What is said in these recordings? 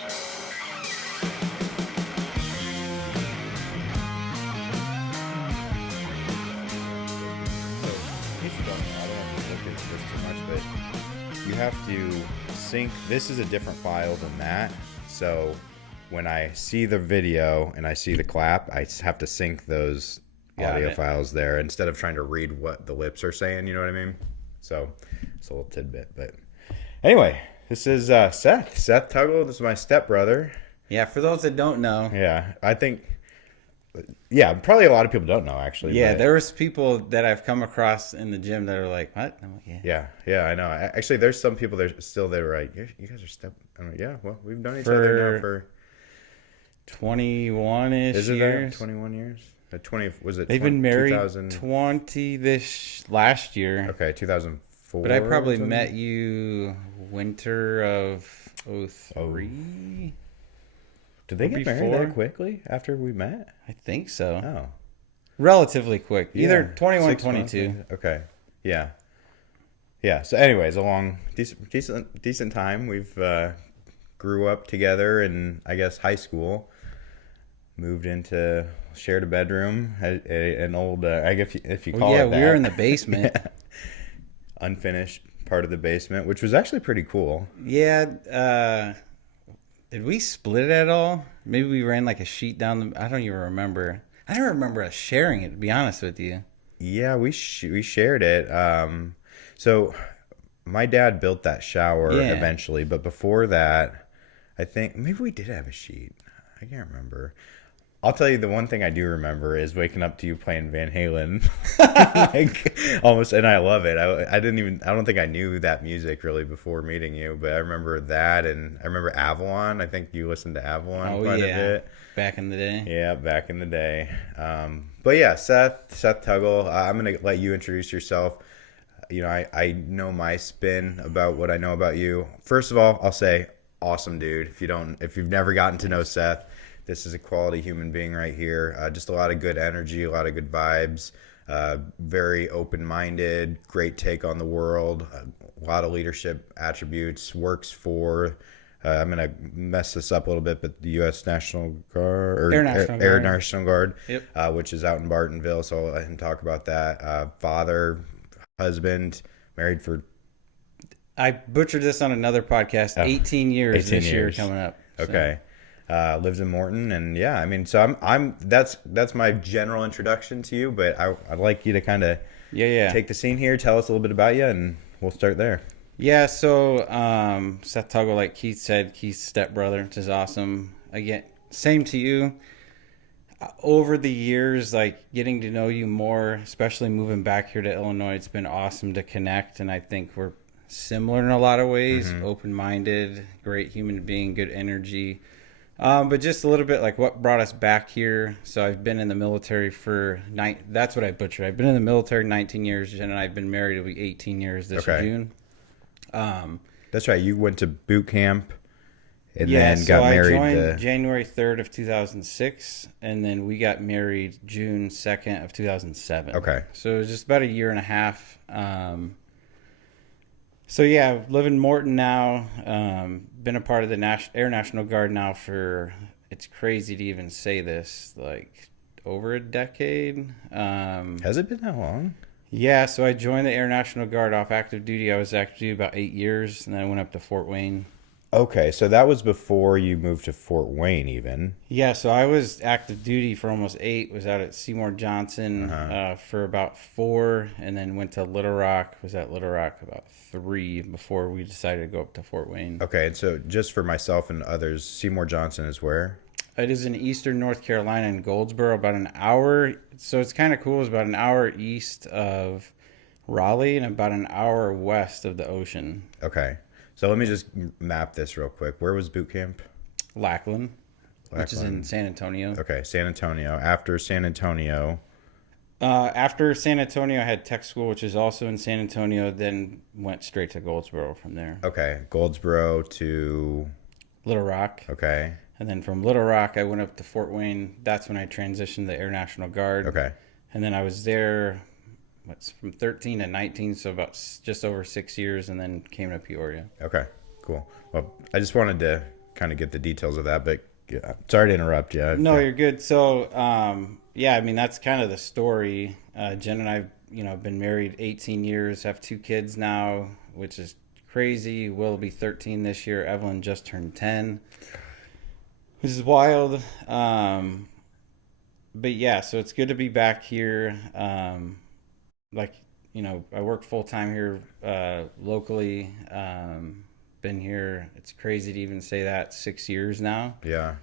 You have to sync. This is a different file than that. So when I see the video and I see the clap, I have to sync those audio files there instead of trying to read what the lips are saying. You know what I mean? So it's a little tidbit. But anyway, this is Seth. Seth Tuggle. This is my stepbrother. Yeah, for those that don't know. Yeah, I think. Yeah, probably a lot of people don't know, actually. Yeah, there was people that I've come across in the gym that are like, what? I'm like, yeah, I know. Actually, there's some people that are like, you guys are I'm like, yeah, well, we've known each other now for 21-ish Is it years. 21 years? 20, was it? They've been married 20 this last year. Okay, 2004. But I probably met you winter of 03. Did they get married that quickly after we met? I think so. Oh. Relatively quick. Either 21, 6 22. Months. Okay. Yeah. Yeah. So anyways, a long, decent time. We've grew up together in, I guess, high school. Moved into, shared a bedroom, an old, I guess if you call it that. Yeah, we were in the basement. Yeah. Unfinished part of the basement, which was actually pretty cool. Yeah. Did we split it at all? Maybe we ran like a sheet down the... I don't even remember. I don't remember us sharing it, to be honest with you. Yeah, we shared it. So my dad built that shower eventually, but before that, I think maybe we did have a sheet. I can't remember. I'll tell you, the one thing I do remember is waking up to you playing Van Halen, like almost, and I love it. I don't think I knew that music really before meeting you, but I remember that, and I remember Avalon. I think you listened to Avalon quite a bit. Back in the day. Yeah, back in the day. But yeah, Seth Tuggle. I'm gonna let you introduce yourself. You know, I know my spin about what I know about you. First of all, I'll say, awesome dude. If you've never gotten to know Seth, this is a quality human being right here. Just a lot of good energy, a lot of good vibes. Very open-minded, great take on the world. A lot of leadership attributes. Works for, I'm going to mess this up a little bit, but the U.S. National Guard, or Air National Guard, yep. Which is out in Bartonville. So I'll let him talk about that. Father, husband, married for... I butchered this on another podcast. 18 years this year coming up. So. Okay. Lives in Morton, and yeah, I mean, so that's my general introduction to you, but I'd like you to kind of take the scene here, tell us a little bit about you, and we'll start there. Yeah, so Seth Tuggle, like Keith said, Keith's stepbrother, which is awesome. Again, same to you. Over the years, like getting to know you more, especially moving back here to Illinois, it's been awesome to connect, and I think we're similar in a lot of ways. Mm-hmm. Open-minded, great human being, good energy. But just a little bit like what brought us back here. So I've been in the military for that's what I butchered. I've been in the military 19 years, and I've been married. It'll be 18 years this June. That's right. You went to boot camp and then got married. I joined January 3rd of 2006, and then we got married June 2nd of 2007. Okay. So it was just about a year and a half. So yeah, live in Morton now. Been a part of the Air National Guard now for, it's crazy to even say this, like over a decade. Has it been that long? Yeah, so I joined the Air National Guard off active duty. I was active duty about 8 years, and then I went up to Fort Wayne. Okay, so that was before you moved to Fort Wayne even. Yeah, so I was active duty for almost 8, was out at Seymour Johnson for about 4, and then went to Little Rock, was at Little Rock about 3 before we decided to go up to Fort Wayne. Okay, and so just for myself and others, Seymour Johnson is where? It is in eastern North Carolina in Goldsboro, about an hour. So it's kind of cool. It's about an hour east of Raleigh and about an hour west of the ocean. Okay. So let me just map this real quick. Where was boot camp? Lackland, which is in San Antonio. Okay, San Antonio. After San Antonio, I had tech school, which is also in San Antonio, then went straight to Goldsboro from there. Okay, Goldsboro to... Little Rock. Okay. And then from Little Rock, I went up to Fort Wayne. That's when I transitioned to the Air National Guard. Okay. And then I was there... from 13 to 19, so about just over 6 years, and then came to Peoria. Okay, cool. Well, I just wanted to kind of get the details of that. But yeah, sorry to interrupt you. No, you're good. So, yeah, I mean, that's kind of the story. Jen and I, been married 18 years, have 2 kids now, which is crazy. Will be 13 this year. Evelyn just turned 10, which is wild. But yeah, so it's good to be back here. Like, I work full time here locally. Been here, it's crazy to even say that, 6 years now. Yeah.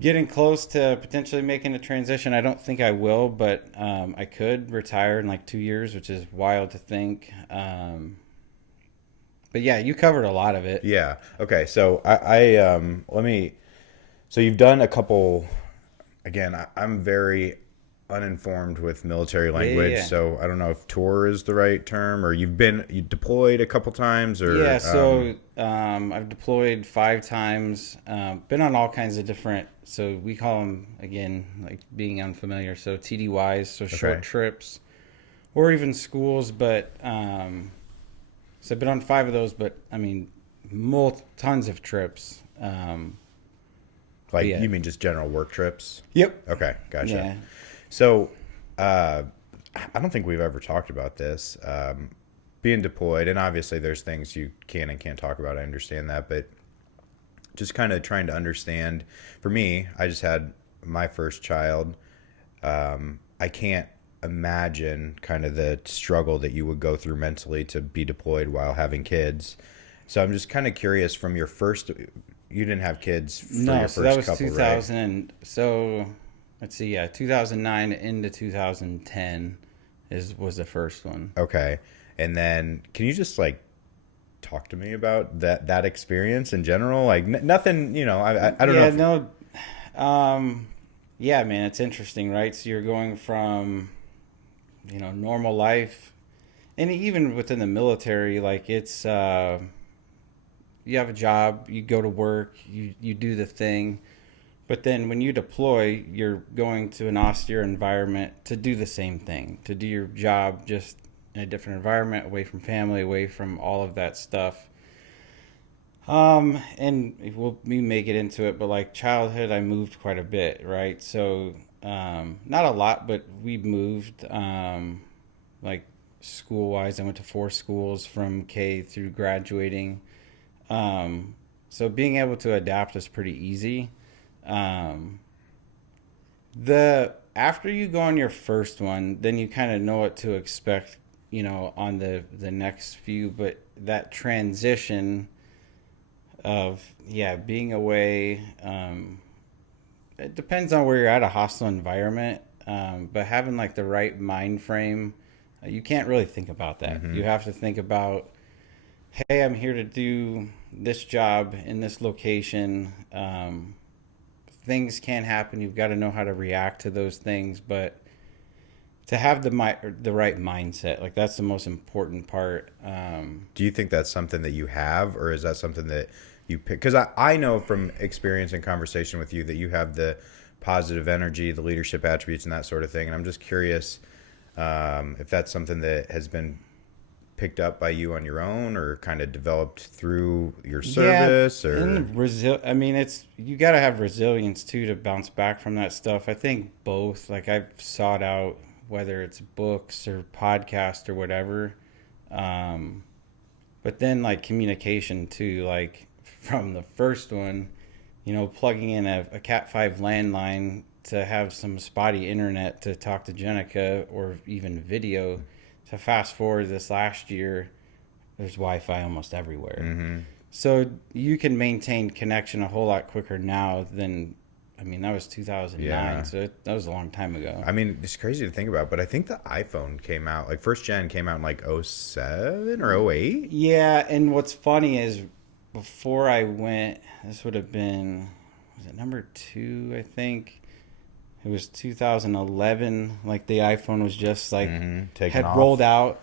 Getting close to potentially making a transition. I don't think I will, but I could retire in like 2 years, which is wild to think. But yeah, you covered a lot of it. Yeah. Okay. So let me. So you've done a couple. Again, I'm very uninformed with military language, Yeah. so I don't know if tour is the right term, or you deployed a couple times, or Yeah, so I've deployed 5 times. Been on all kinds of different. So we call them, again, like being unfamiliar. So TDYs, so short Okay. trips, or even schools. But so I've been on 5 of those. But I mean, tons of trips. Like Yeah. you mean just general work trips? Yep. Okay, gotcha. Yeah. So, I don't think we've ever talked about this. Being deployed, and obviously there's things you can and can't talk about. I understand that, but just kind of trying to understand. For me, I just had my first child. I can't imagine kind of the struggle that you would go through mentally to be deployed while having kids. So I'm just kind of curious from your first. You didn't have kids for No, your so that first was couple, 2000. right? So let's see, yeah, 2009 into 2010 was the first one. Okay. And then can you just like talk to me about that experience in general? Like nothing, I don't know Yeah, if no, um, yeah, man, it's interesting, right? So you're going from, normal life, and even within the military, like it's, you have a job, you go to work, you do the thing, but then when you deploy, you're going to an austere environment to do the same thing, to do your job just in a different environment, away from family, away from all of that stuff. And we may get into it, but like childhood, I moved quite a bit, right? So, not a lot, but we moved, like school wise. I went to 4 schools from K through graduating. So being able to adapt is pretty easy. Um, the After you go on your first one, then you kind of know what to expect, on the next few. But that transition of being away, it depends on where you're at, a hostile environment, but having like the right mind frame, you can't really think about that. Mm-hmm. You have to think about, hey, I'm here to do this job in this location. Things can happen. You've got to know how to react to those things, but to have the right mindset, like that's the most important part. Do you think that's something that you have, or is that something that you pick? Because I know from experience and conversation with you that you have the positive energy, the leadership attributes, and that sort of thing. And I'm just curious if that's something that has been picked up by you on your own, or kind of developed through your service, or I mean, it's you got to have resilience too to bounce back from that stuff. I think both. Like I've sought out whether it's books or podcast or whatever, but then like communication too. Like from the first one, plugging in a Cat 5 landline to have some spotty internet to talk to Jenica, or even video. To fast forward this last year, there's Wi-Fi almost everywhere. mm-hmm. So you can maintain connection a whole lot quicker now than, I mean, that was 2009. Yeah. So that was a long time ago. I mean, it's crazy to think about, but I think the iPhone came out, like first gen came out in like '07 or '08. Yeah, and what's funny is before I went, this would have been, was it number 2, I think? It was 2011. Like the iPhone was just like, Taking had off. rolled out.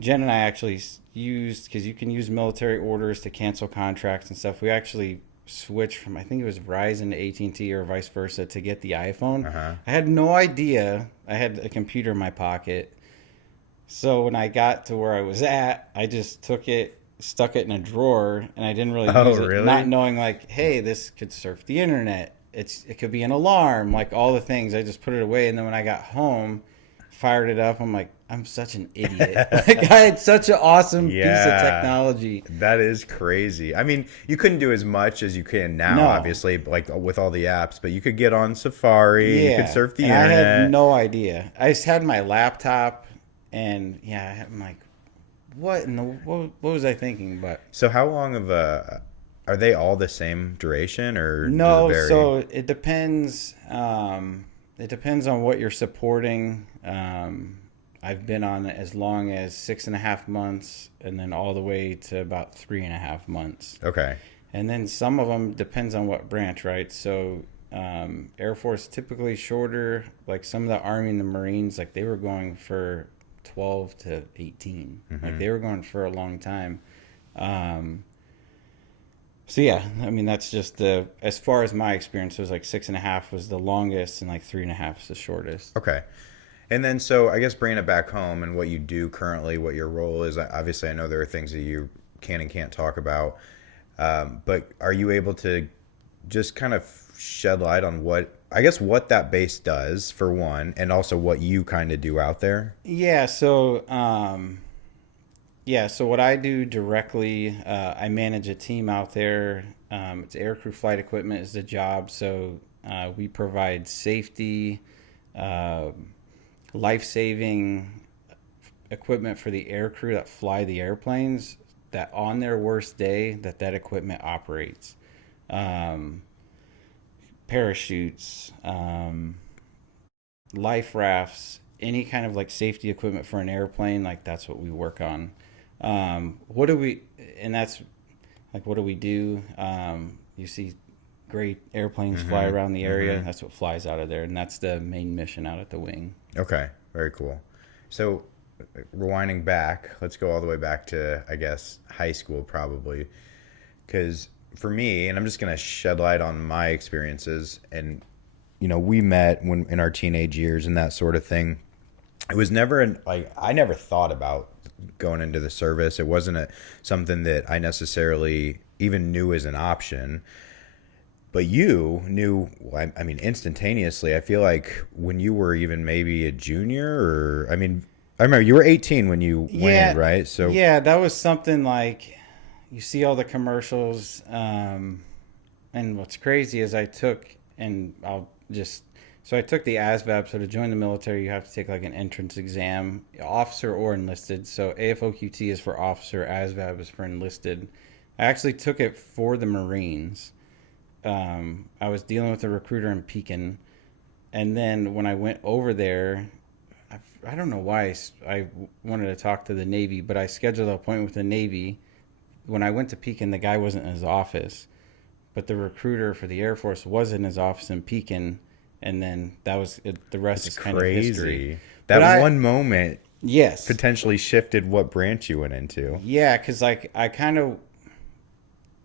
Jen and I actually used, because you can use military orders to cancel contracts and stuff. We actually switched from, I think it was Verizon to AT&T or vice versa, to get the iPhone. Uh-huh. I had no idea. I had a computer in my pocket. So when I got to where I was at, I just took it, stuck it in a drawer, and I didn't really Oh, use it, not really? knowing like, hey, this could surf the internet. It could be an alarm, like all the things. I just put it away, and then when I got home, fired it up. I'm like, I'm such an idiot. Like I had such an awesome piece of Yeah, technology. that is crazy. I mean, you couldn't do as much as you can now, No, obviously, like with all the apps, but you could get on Safari, you could yeah, surf the and I had internet. no idea. I just had my laptop, and yeah, I'm like, what in the what was I thinking? But So how long of a are they all the same duration or does it no, vary? so it depends. It depends on what you're supporting. I've been on it as long as 6.5 months, and then all the way to about 3.5 months. Okay. And then some of them depends on what branch, right? So Air Force typically shorter. Like some of the Army and the Marines, like they were going for 12 to 18. Like Hmm. they were going for a long time. Um, so yeah, I mean that's just the as far as my experience it was like 6.5 was the longest and like 3.5 is the shortest. Okay. And then, so I guess bringing it back home and what you do currently, what your role is. Obviously, I know there are things that you can and can't talk about, but are you able to just kind of shed light on what, I guess, what that base does for one, and also what you kind of do out there? Yeah, so what I do directly, I manage a team out there. It's aircrew flight equipment is the job, so we provide safety, uh, life saving equipment for the aircrew that fly the airplanes. That on their worst day, that equipment operates. Um, Parachutes, life rafts, any kind of like safety equipment for an airplane, like that's what we work on. What do we, and that's like, what do we do? You see great airplanes fly Mm-hmm. around the area. Mm-hmm. That's what flies out of there. And that's the main mission out at the wing. Okay. Very cool. So, rewinding back, let's go all the way back to, I guess, high school probably. Because for me, and I'm just going to shed light on my experiences, and we met when in our teenage years and that sort of thing. It was never like I never thought about going into the service. It wasn't something that I necessarily even knew as an option. But you knew, I mean, instantaneously. I feel like when you were even maybe a junior, or I mean, I remember you were 18 when you went in, Yeah, right? So, yeah, that was something like you see all the commercials. And what's crazy is I took, and I'll just, so I took the ASVAB. So to join the military, you have to take like an entrance exam, officer or enlisted. So AFOQT is for officer, ASVAB is for enlisted. I actually took it for the Marines. I was dealing with a recruiter in Pekin. And then when I went over there, I don't know why I wanted to talk to the Navy, but I scheduled an appointment with the Navy. When I went to Pekin, the guy wasn't in his office, but the recruiter for the Air Force was in his office in Pekin, and then that was it. The rest it's is kind of history. crazy. But That one moment yes, potentially shifted what branch you went into. yeah, because like I kind of,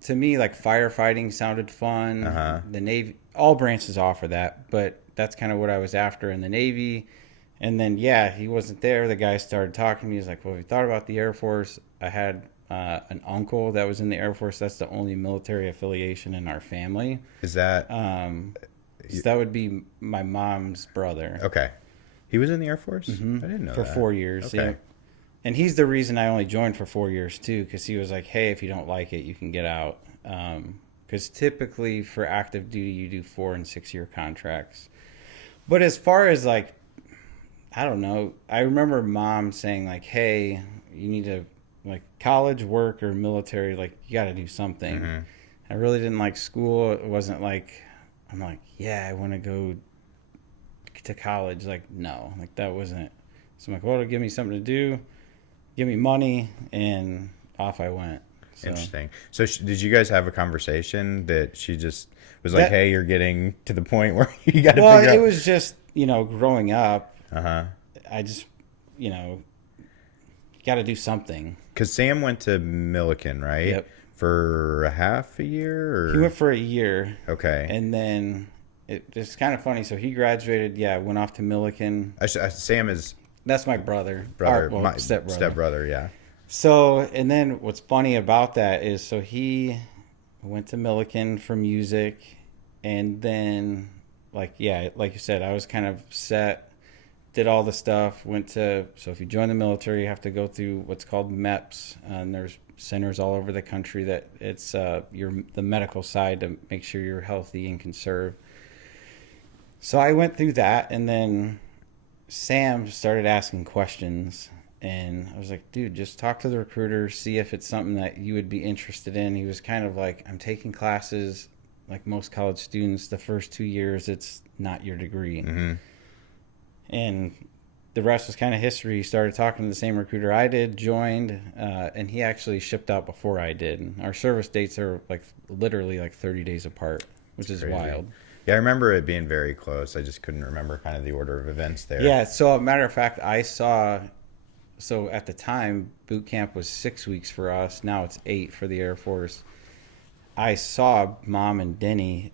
to me, like firefighting sounded Uh fun. huh. The Navy, all branches offer that, but that's kind of what I was after in the Navy. And then, yeah, he wasn't there. The guy started talking to me. He's like, well, we thought about the Air Force. I had an uncle that was in the Air Force. That's the only military affiliation in our family. Is that So that would be my mom's brother. okay? He was in the Air Force. I didn't know For that. 4 years. Yeah. Okay. And he's the reason I only joined for 4 years, too, because he was like, hey, if you don't like it, you can get out. Because typically for active duty, you do 4 and 6 year contracts. But as far as like, I don't know, I remember mom saying, like, hey, you need to, like, college, work, or military, like, you got to do something. Mm-hmm. I really didn't like school. It wasn't like, I'm like, yeah, I want to go to college. Like, no, like, that wasn't. So I'm like, well, give me something to do, give me money, and off I went. So Interesting. So, did you guys have a conversation that she just was like, that, "Hey, you're getting to the point where you got to well, figure it out." was just, growing up, Uh huh. I just, you know, got to do something. Because Sam went to Milliken, right? Yep. For a half a year, He or went for a year, okay. and then it's kind of funny. So he graduated, yeah, went off to Milliken. Sam is That's my brother. brother, Well, my stepbrother. stepbrother. Yeah. So, and then what's funny about that is, so he went to Millikan for music, and then, like, yeah, like you said, I was kind of set, did all the stuff, went to, so if you join the military, you have to go through what's called MEPS, and there's centers all over the country that it's the medical side to make sure you're healthy and can serve. So I went through that, and then Sam started asking questions, and I was like, dude, just talk to the recruiter, see if it's something that you would be interested in. He was kind of like, I'm taking classes like most college students. The first 2 years, it's not your degree. Mm-hmm. And the rest was kind of history. He started talking to the same recruiter I did, joined, and he actually shipped out before I did. And our service dates are like literally like 30 days apart, which It's is crazy. wild. Yeah, I remember it being very close. I just couldn't remember kind of the order of events there. Yeah, so a matter of fact, I saw, so at the time, boot camp was 6 weeks for us. Now it's 8 for the Air Force. I saw Mom and Denny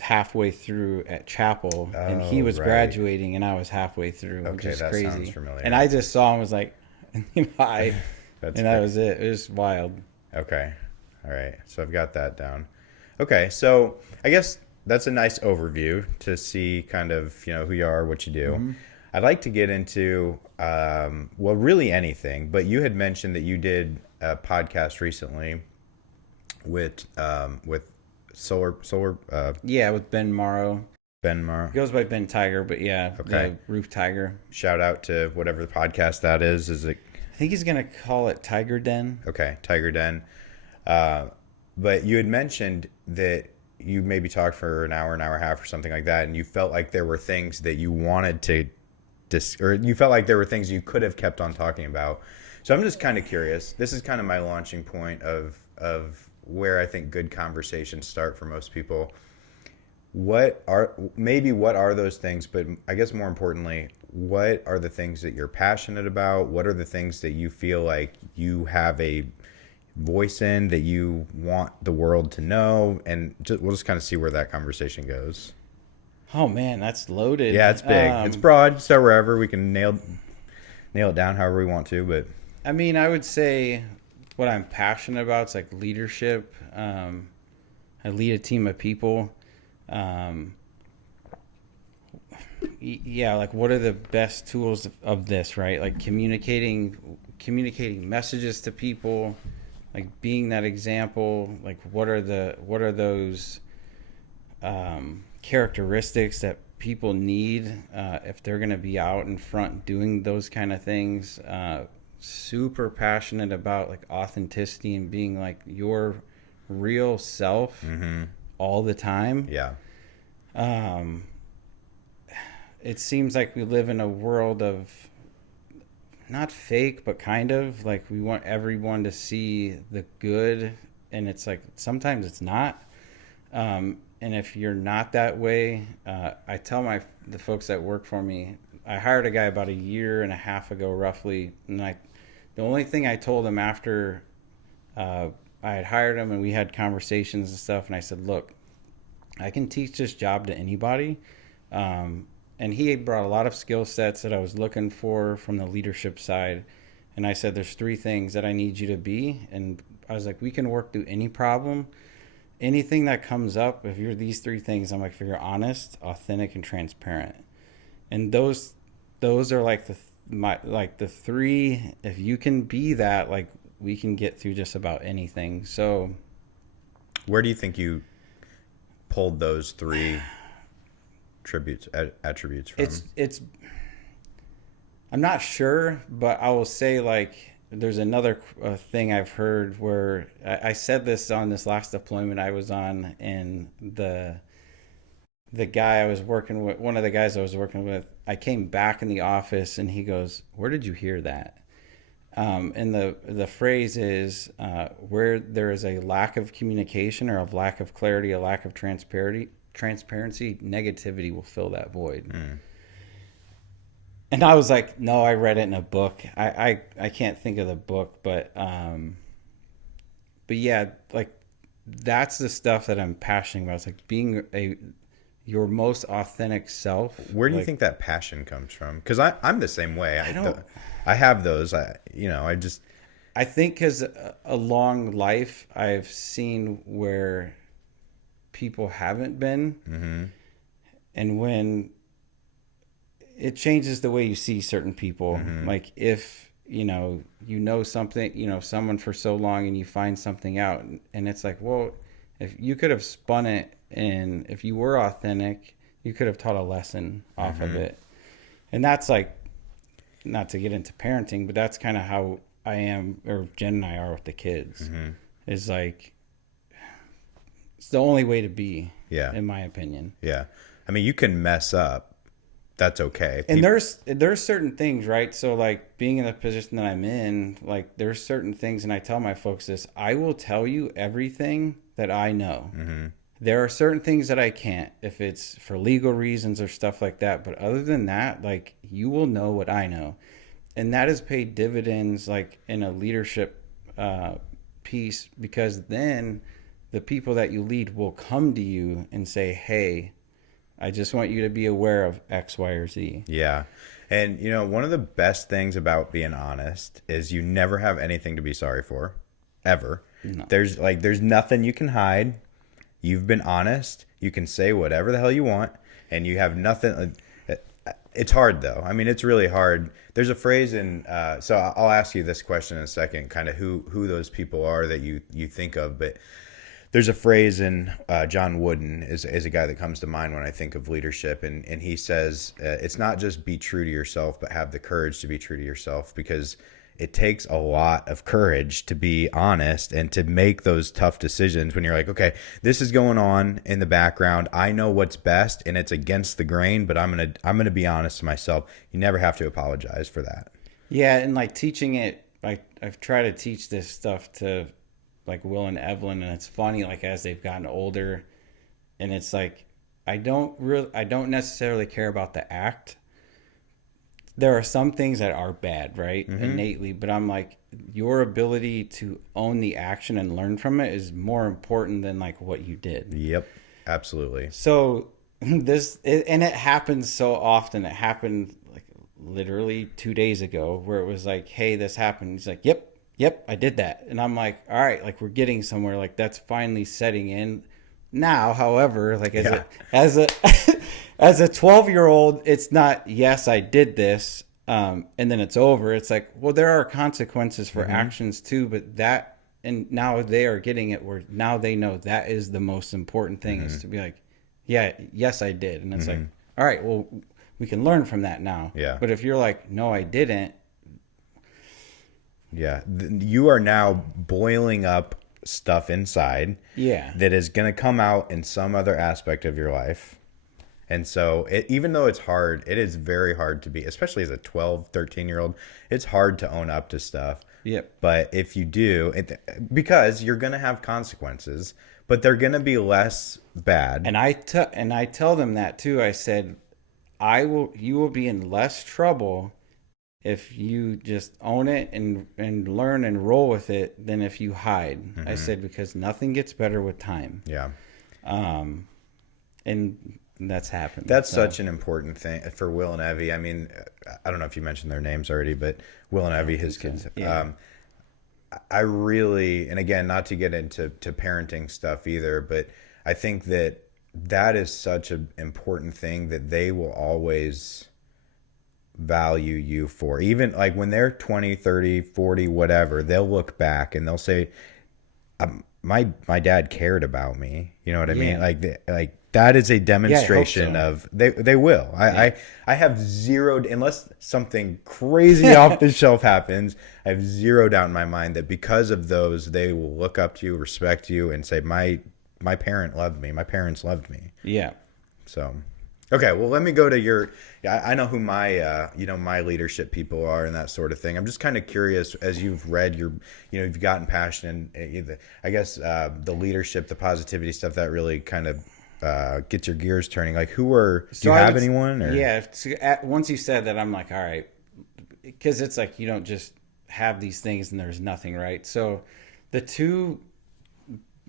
halfway through at chapel, and he Oh, was right. graduating, and I was halfway through, which Okay, is that sounds crazy. familiar. And I just saw him, was like, That's and that good. was it. It was wild. Okay. All right. So I've got that down. Okay. So I guess that's a nice overview to see kind of, who you are, what you do. Mm-hmm. I'd like to get into, well, really anything, but you had mentioned that you did a podcast recently with Yeah, with Ben Morrow. Ben Mar. He goes by Ben Tiger, but yeah, Okay. the Roof Tiger. Shout out to whatever the podcast that is. Is it I think he's gonna call it Tiger Den. okay? Tiger Den. Uh, but you had mentioned that you maybe talked for an hour and a half, or something like that, and you felt like there were things that you wanted to or you felt like there were things you could have kept on talking about. So I'm just kind of curious. This is kind of my launching point of where I think good conversations start for most people. What are those things, but I guess more importantly, what are the things that you're passionate about? What are the things that you feel like you have a voice in, that you want the world to know? And we'll just kind of see where that conversation goes. Oh man, that's loaded. Yeah, it's big. It's broad. Start wherever. We can nail it down however we want to. But I mean, I would say what I'm passionate about is like leadership. I lead a team of people. Um, yeah, like what are the best tools of this, right? Like communicating messages to people, like being that example. Like what are those characteristics that people need if they're going to be out in front doing those kind of things. Super passionate about like authenticity and being like your real self all the time. yeah, Um, it seems like we live in a world of not fake, but kind of like we want everyone to see the good, and it's like sometimes it's not. And if you're not that way, I tell the folks that work for me, I hired a guy about a year and a half ago, roughly, and the only thing I told him after I had hired him and we had conversations and stuff, and I said, look, I can teach this job to anybody. And he brought a lot of skill sets that I was looking for from the leadership side. And I said, there's 3 things that I need you to be. And I was like, we can work through any problem. Anything that comes up, if you're these 3 things, I'm like, if you're honest, authentic, and transparent. And those are like the 3, if you can be that, like we can get through just about anything. So where do you think you pulled those 3 attributes from? it's I'm not sure, but I will say like there's another thing I've heard where I said this on this last deployment I was on, and the guy I was working with, one of the guys I was working with, I came back in the office and he goes, "Where did you hear that?" And the phrase is where there is a lack of communication or a lack of clarity, a lack of transparency, negativity will fill that void. And I was like, no, I read it in a book. I can't think of the book, but yeah, like that's the stuff that I'm passionate about. It's like being your most authentic self. Where do you Like, think that passion comes from? Because I'm the same way. I don't. I have those. I think because a long life, I've seen where people haven't been, Mm-hmm. and when it changes the way you see certain people. Mm-hmm. Like if you know something, someone for so long, and you find something out, and it's like, well, if you could have spun it, and if you were authentic, you could have taught a lesson off of Mm-hmm. it. And that's like, not to get into parenting, but that's kind of how I am, or Jen and I are with the kids. Mm-hmm. Is like, it's the only way to be, Yeah. in my opinion. Yeah. I mean, you can mess up. That's okay. And there's certain things, right? So like being in the position that I'm in, like there's certain things, and I tell my folks this: I will tell you everything that I know. Mm-hmm. There are certain things that I can't, if it's for legal reasons or stuff like that. But other than that, like, you will know what I know, and that has paid dividends, like in a leadership piece, because then the people that you lead will come to you and say, "Hey, I just want you to be aware of X, Y, or Z." Yeah. And, one of the best things about being honest is you never have anything to be sorry for, ever. No. There's nothing you can hide. You've been honest. You can say whatever the hell you want, and you have nothing. It's hard, though. I mean, it's really hard. There's a phrase in, so I'll ask you this question in a second, kind of who those people are that you think of, but there's a phrase in John Wooden is a guy that comes to mind when I think of leadership, and he says it's not just be true to yourself, but have the courage to be true to yourself, because it takes a lot of courage to be honest and to make those tough decisions when you're like, okay, this is going on in the background. I know what's best, and it's against the grain, but I'm gonna be honest to myself. You never have to apologize for that. Yeah, and like teaching it, like I've tried to teach this stuff to like Will and Evelyn, and it's funny, like as they've gotten older, and it's like I don't necessarily care about the act. There are some things that are bad, right? Innately, but I'm like, your ability to own the action and learn from it is more important than like what you did. Yep, absolutely. So and it happens so often. It happened like literally 2 days ago, where it was like, hey, this happened. He's like, yep, I did that. And I'm like, all right, like we're getting somewhere. Like that's finally setting in. Now, however, like as a as a 12-year-old, it's not, yes, I did this, and then it's over. It's like, well, there are consequences for actions too, but that, and now they are getting it where now they know that is the most important thing, is to be like, yeah, yes, I did. And it's like, all right, well, we can learn from that now. Yeah. But if you're like, no, I didn't. Yeah. You are now boiling up stuff inside Yeah. that is going to come out in some other aspect of your life. And so even though it's hard, it is very hard to be, especially as a 12, 13-year-old, it's hard to own up to stuff. Yep. But if you do, because you're going to have consequences, but they're going to be less bad. And I tell them that too. I said, you will be in less trouble if you just own it and learn and roll with it than if you hide. I said, because nothing gets better with time. Yeah. And that's happened. That's such an important thing for Will and Evie. I mean, I don't know if you mentioned their names already, but Will and Evie, his kids. So. Yeah. I really, and again, not to get into parenting stuff either, but I think that is such an important thing that they will always value you for. Even like when they're 20, 30, 40, whatever, they'll look back and they'll say, my dad cared about me. You know what I mean? Like that is a demonstration of they will. I have zero, unless something crazy off the shelf happens, I have zero doubt in my mind that because of those, they will look up to you, respect you, and say, my parent loved me. My parents loved me. Yeah. So, okay, well, let me go to your. I know who my my leadership people are and that sort of thing. I'm just kind of curious, as you've read you've gotten passion and I guess the leadership, the positivity stuff, that really kind of gets your gears turning. Like, do you have anyone? Or? Yeah. Once you said that, I'm like, all right, because it's like you don't just have these things and there's nothing, right? So the two,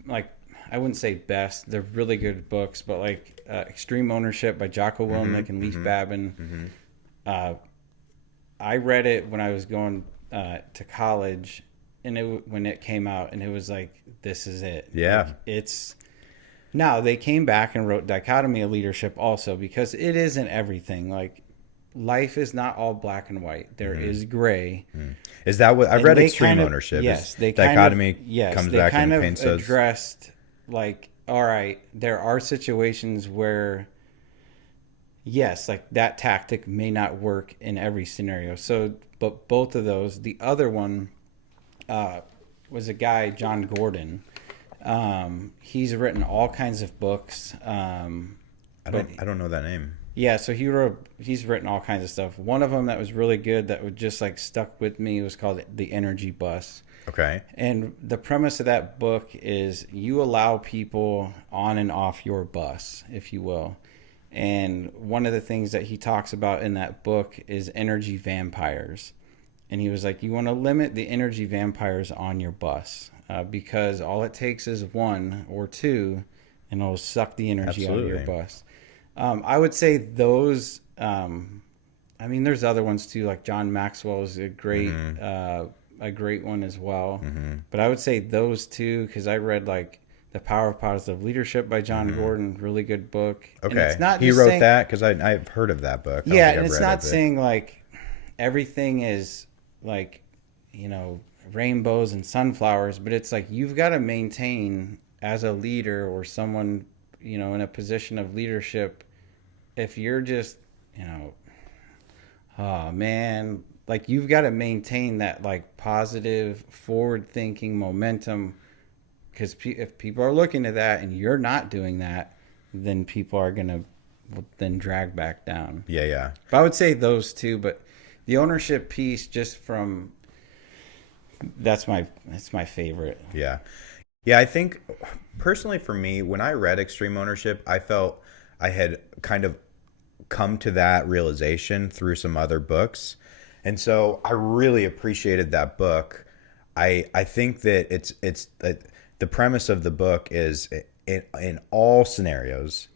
like, I wouldn't say best, they're really good books, but like Extreme Ownership by Jocko Willemick and Leif Babin. I read it when I was going to college, and when it came out, and it was like, this is it. Like, Yeah. it's now they came back and wrote Dichotomy of Leadership also, because it isn't everything. Like, life is not all black and white. There is gray. Is that what I've And read? they Extreme kind of, Ownership is yes, they kind of, dichotomy yes, comes they back kind and of paints those. addressed, like, all right, there are situations where, yes, like that tactic may not work in every scenario. So, but both of those, the other one uh, was a guy, John Gordon. He's written all kinds of books. But I don't know that name. yeah, so he's written all kinds of stuff. One of them that was really good that would just like stuck with me was called The Energy Bus. Okay. And the premise of that book is you allow people on and off your bus, if you will. And one of the things that he talks about in that book is energy vampires. And he was like, you want to limit the energy vampires on your bus, because all it takes is one or two, and it'll suck the energy out of your Absolutely. bus. I would say those. I mean, there's other ones too. Like John Maxwell is a great one as well. But I would say those two, because I read like The Power of Positive Leadership by John Gordon, really good book. And Okay. it's not He just wrote saying, that because I've heard of that book. I don't yeah, think and I've it's read not it, saying like everything is like, rainbows and sunflowers, but it's like you've got to maintain as a leader or someone, in a position of leadership. If you're just, you know, oh man, like you've got to maintain that like positive, forward thinking momentum, because if people are looking at that and you're not doing that, then people are gonna then drag back down. yeah, yeah, But I would say those two, but the ownership piece, just from that's my favorite. yeah. Yeah, I think personally for me, when I read Extreme Ownership, I felt I had kind of come to that realization through some other books. And so I really appreciated that book. I think that the premise of the book is in all scenarios,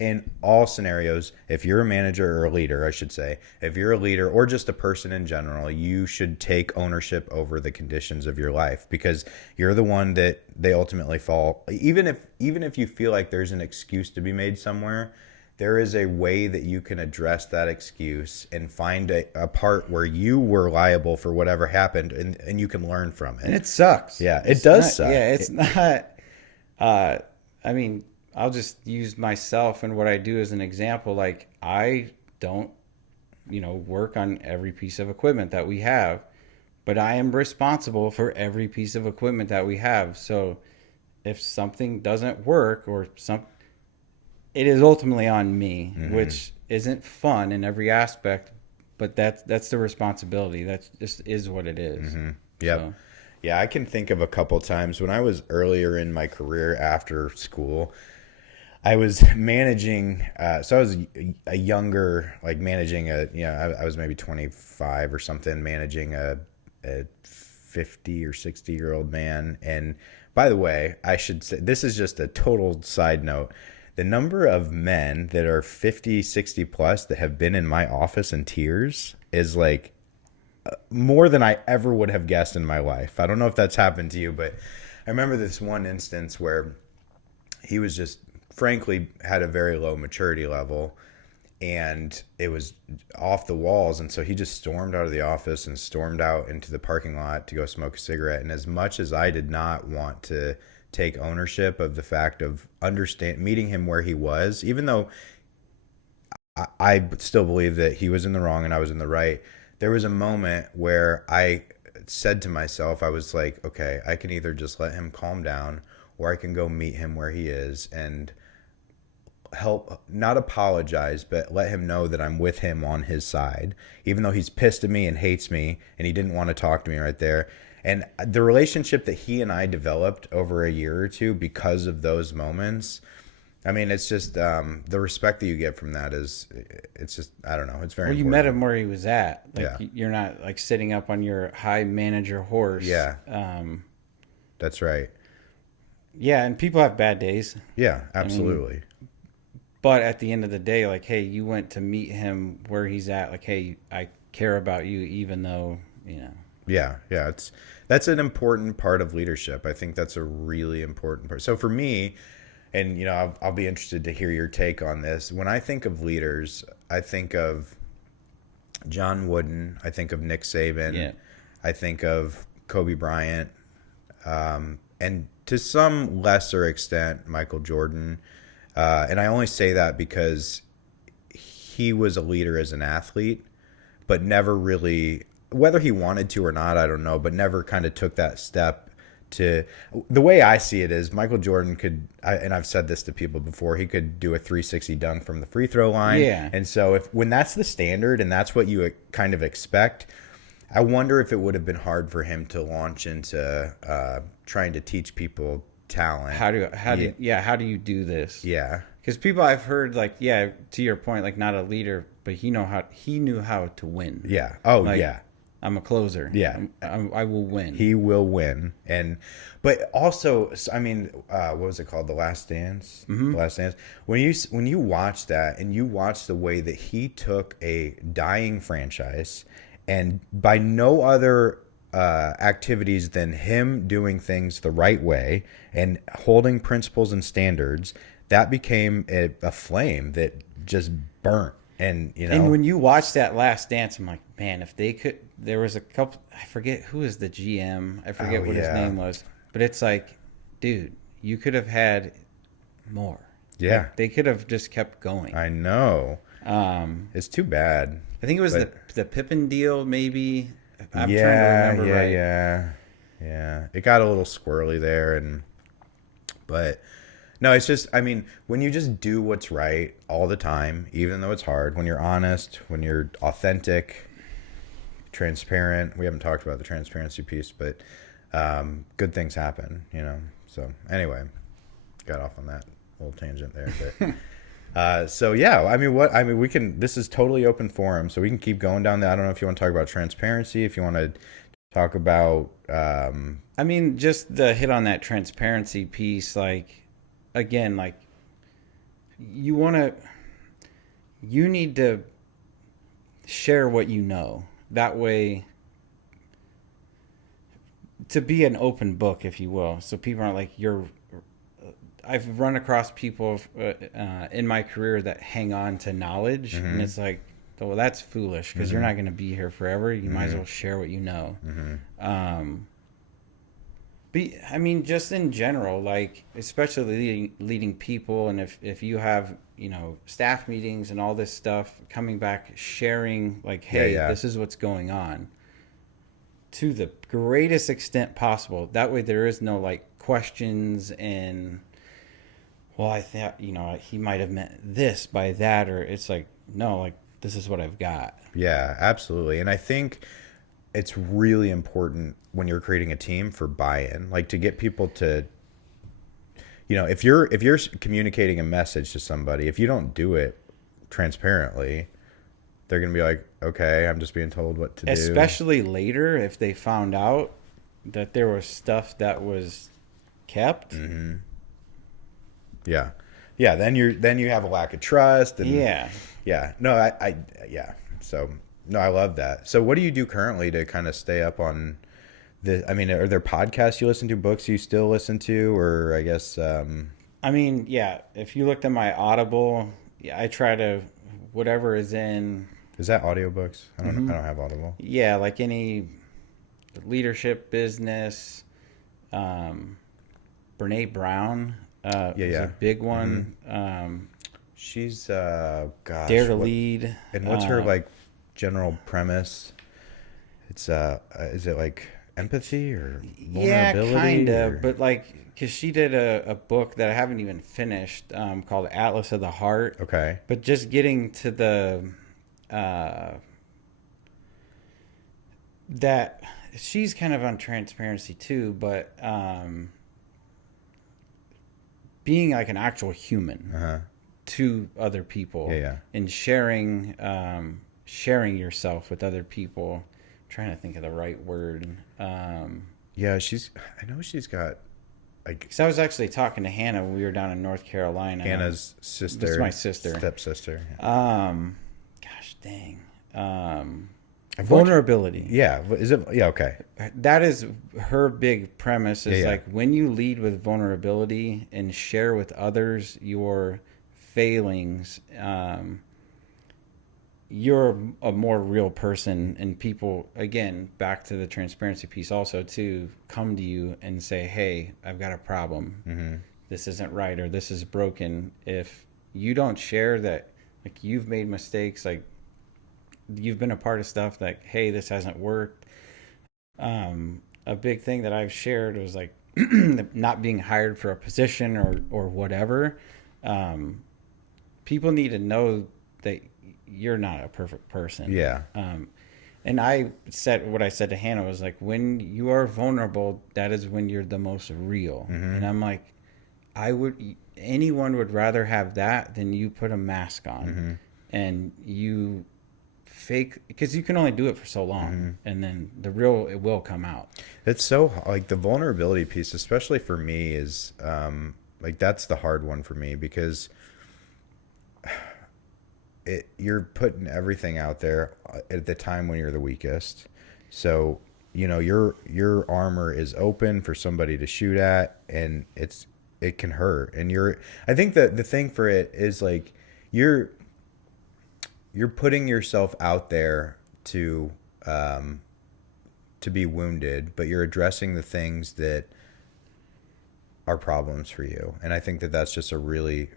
if you're a manager or a leader, I should say, if you're a leader or just a person in general, you should take ownership over the conditions of your life, because you're the one that they ultimately fall. Even if you feel like there's an excuse to be made somewhere, there is a way that you can address that excuse and find a part where you were liable for whatever happened, and you can learn from And it. it sucks. Yeah, it It's does not, suck. yeah, it's not. Uh, I mean, I'll just use myself and what I do as an example. Like, I don't, work on every piece of equipment that we have, but I am responsible for every piece of equipment that we have. So if something doesn't work it is ultimately on me, which isn't fun in every aspect, but that's the responsibility. That just is what it is. Yep. So, Yeah, I can think of a couple times when I was earlier in my career after school. I was managing, so I was a younger, like managing I was maybe 25 or something, managing a 50 or 60-year-old man. And by the way, I should say, this is just a total side note. The number of men that are 50, 60 plus that have been in my office in tears is like more than I ever would have guessed in my life. I don't know if that's happened to you, but I remember this one instance where he was just frankly had a very low maturity level, and it was off the walls. And so he just stormed out of the office and stormed out into the parking lot to go smoke a cigarette. And as much as I did not want to take ownership of the fact of meeting him where he was, even though I still believe that he was in the wrong and I was in the right, there was a moment where I said to myself, I was like, okay, I can either just let him calm down, or I can go meet him where he is and help, not apologize, but let him know that I'm with him on his side, even though he's pissed at me and hates me and he didn't want to talk to me right there. And the relationship that he and I developed over a year or two because of those moments, I mean, it's just the respect that you get from that it's just, I don't know, it's very well, you important. met him where he was at. Like, Yeah. you're not like sitting up on your high manager horse. Yeah, that's right. Yeah, and people have bad days. Yeah, absolutely. But at the end of the day, like, hey, you went to meet him where he's at. Like, hey, I care about you, even though. Yeah, yeah, that's an important part of leadership. I think that's a really important part. So for me, and I'll be interested to hear your take on this. When I think of leaders, I think of John Wooden, I think of Nick Saban, Yeah. I think of Kobe Bryant, and to some lesser extent, Michael Jordan. And I only say that because he was a leader as an athlete, but never really, whether he wanted to or not, I don't know, but never kind of took that step to. The way I see it is Michael Jordan could, and I've said this to people before, he could do a 360 dunk from the free throw line. Yeah. And so if when that's the standard and that's what you kind of expect, I wonder if it would have been hard for him to launch into trying to teach people talent. How do you do this? Yeah. Because people I've heard, like, yeah, to your point, like, not a leader, but he knew how to win. Yeah. Oh, Like, yeah. I'm a closer. Yeah. I will win. He will win. But also, I mean, what was it called? The Last Dance. The Last Dance. When you watch that and you watch the way that he took a dying franchise, and by no other activities than him doing things the right way and holding principles and standards, that became a flame that just burnt. And when you watch that Last Dance, I'm like, man, if they could, there was a couple, I forget who was the GM, I forget Oh, what his yeah. name was, but it's like, dude, you could have had more. Yeah. Like, they could have just kept going. I know. Um, It's too bad. I think it was But- the Pippen deal, maybe. I'm yeah, trying to remember yeah, right. yeah. It got a little squirrely there, but no, it's just, I mean, when you just do what's right all the time, even though it's hard, when you're honest, when you're authentic, transparent. We haven't talked about the transparency piece, but good things happen, So anyway, got off on that little tangent there, but. So yeah, we can. This is totally open forum, so we can keep going down there. I don't know if you want to talk about transparency, if you want to talk about. I mean, just the hit on that transparency piece, like, again, like, you need to share what you know. That way, to be an open book, if you will, so people aren't like, I've run across people in my career that hang on to knowledge, and it's like, well, that's foolish because you're not going to be here forever. You might as well share what you know. But I mean, just in general, like, especially leading people, and if you have staff meetings and all this stuff, coming back, sharing, like, hey, Yeah. this is what's going on, to the greatest extent possible. That way, there is no like questions and, well, I thought, he might have meant this by that, or it's like, no, like, this is what I've got. Yeah, absolutely, and I think it's really important when you're creating a team for buy-in, like to get people to, if you're communicating a message to somebody, if you don't do it transparently, they're gonna be like, okay, I'm just being told what to do. Especially later, if they found out that there was stuff that was kept. Yeah. Then you have a lack of trust. And Yeah. No, yeah. So no, I love that. So what do you do currently to kind of stay up on the? I mean, are there podcasts you listen to, books you still listen to, or I guess? I mean, yeah. If you looked at my Audible, I try to whatever is in. Is that audiobooks? I don't know. I don't have Audible. Yeah, like any leadership, business. Brene Brown. Is a big one. She's gosh. Dare to Lead. And what's her like general premise? It's is it like empathy or vulnerability? Yeah, kind of. or- But like, because she did a book that I haven't even finished, called Atlas of the Heart. Okay. But just getting to the that she's kind of on transparency too, but being like an actual human to other people, and sharing yourself with other people. I'm trying to think of the right word. Yeah, I know she's got like Because I was actually talking to Hannah when we were down in North Carolina. Hannah's sister. It's my sister. Stepsister. Gosh dang. Vulnerability. Yeah. Is it? Yeah. Okay. That is her big premise Yeah. is Yeah. like when you lead with vulnerability and share with others your failings, you're a more real person, and people, again, back to the transparency piece also, to come to you and say, hey, I've got a problem, Mm-hmm. this isn't right, or this is broken. If you don't share that, like, you've made mistakes, like you've been a part of stuff like, hey, this hasn't worked. A big thing that I've shared was like not being hired for a position or whatever. um, People need to know that you're not a perfect person. Yeah. And I said what I said to Hannah was like, when you are vulnerable, that is when you're the most real. Mm-hmm. And I'm like, I would, anyone would rather have that than you put a mask on Mm-hmm. and you fake, because you can only do it for so long, Mm-hmm. and then the real, it will come out. It's so like the vulnerability piece, especially for me, is like that's the hard one for me because you're putting everything out there at the time when you're the weakest. So your armor is open for somebody to shoot at, and it can hurt. And I think that the thing for it is like you're you're putting yourself out there um, to be wounded, but you're addressing the things that are problems for you. And I think that that's just a really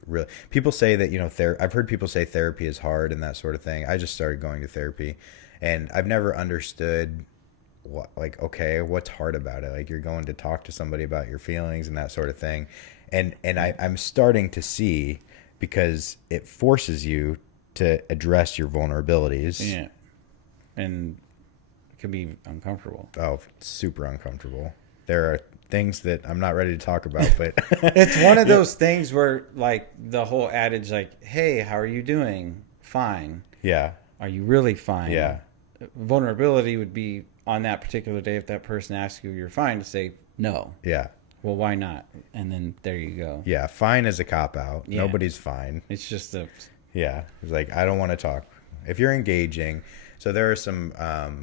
people say that I've heard people say therapy is hard and that sort of thing. I just started going to therapy, and I've never understood what, like, okay, what's hard about it? Like, you're going to talk to somebody about your feelings and that sort of thing, and I'm starting to see, because it forces you to address your vulnerabilities. Yeah. And it can be uncomfortable. Oh, it's super uncomfortable. There are things that I'm not ready to talk about, but It's one of those things where, like, the whole adage, like, hey, how are you doing? Fine. yeah, Are you really fine? yeah, Vulnerability would be on that particular day, if that person asks you you're fine, to say no. yeah, Well, why not? And then there you go. yeah. Fine is a cop out. Yeah. Nobody's fine. It's just a, Yeah, it's like, I don't want to talk. If you're engaging, so there are some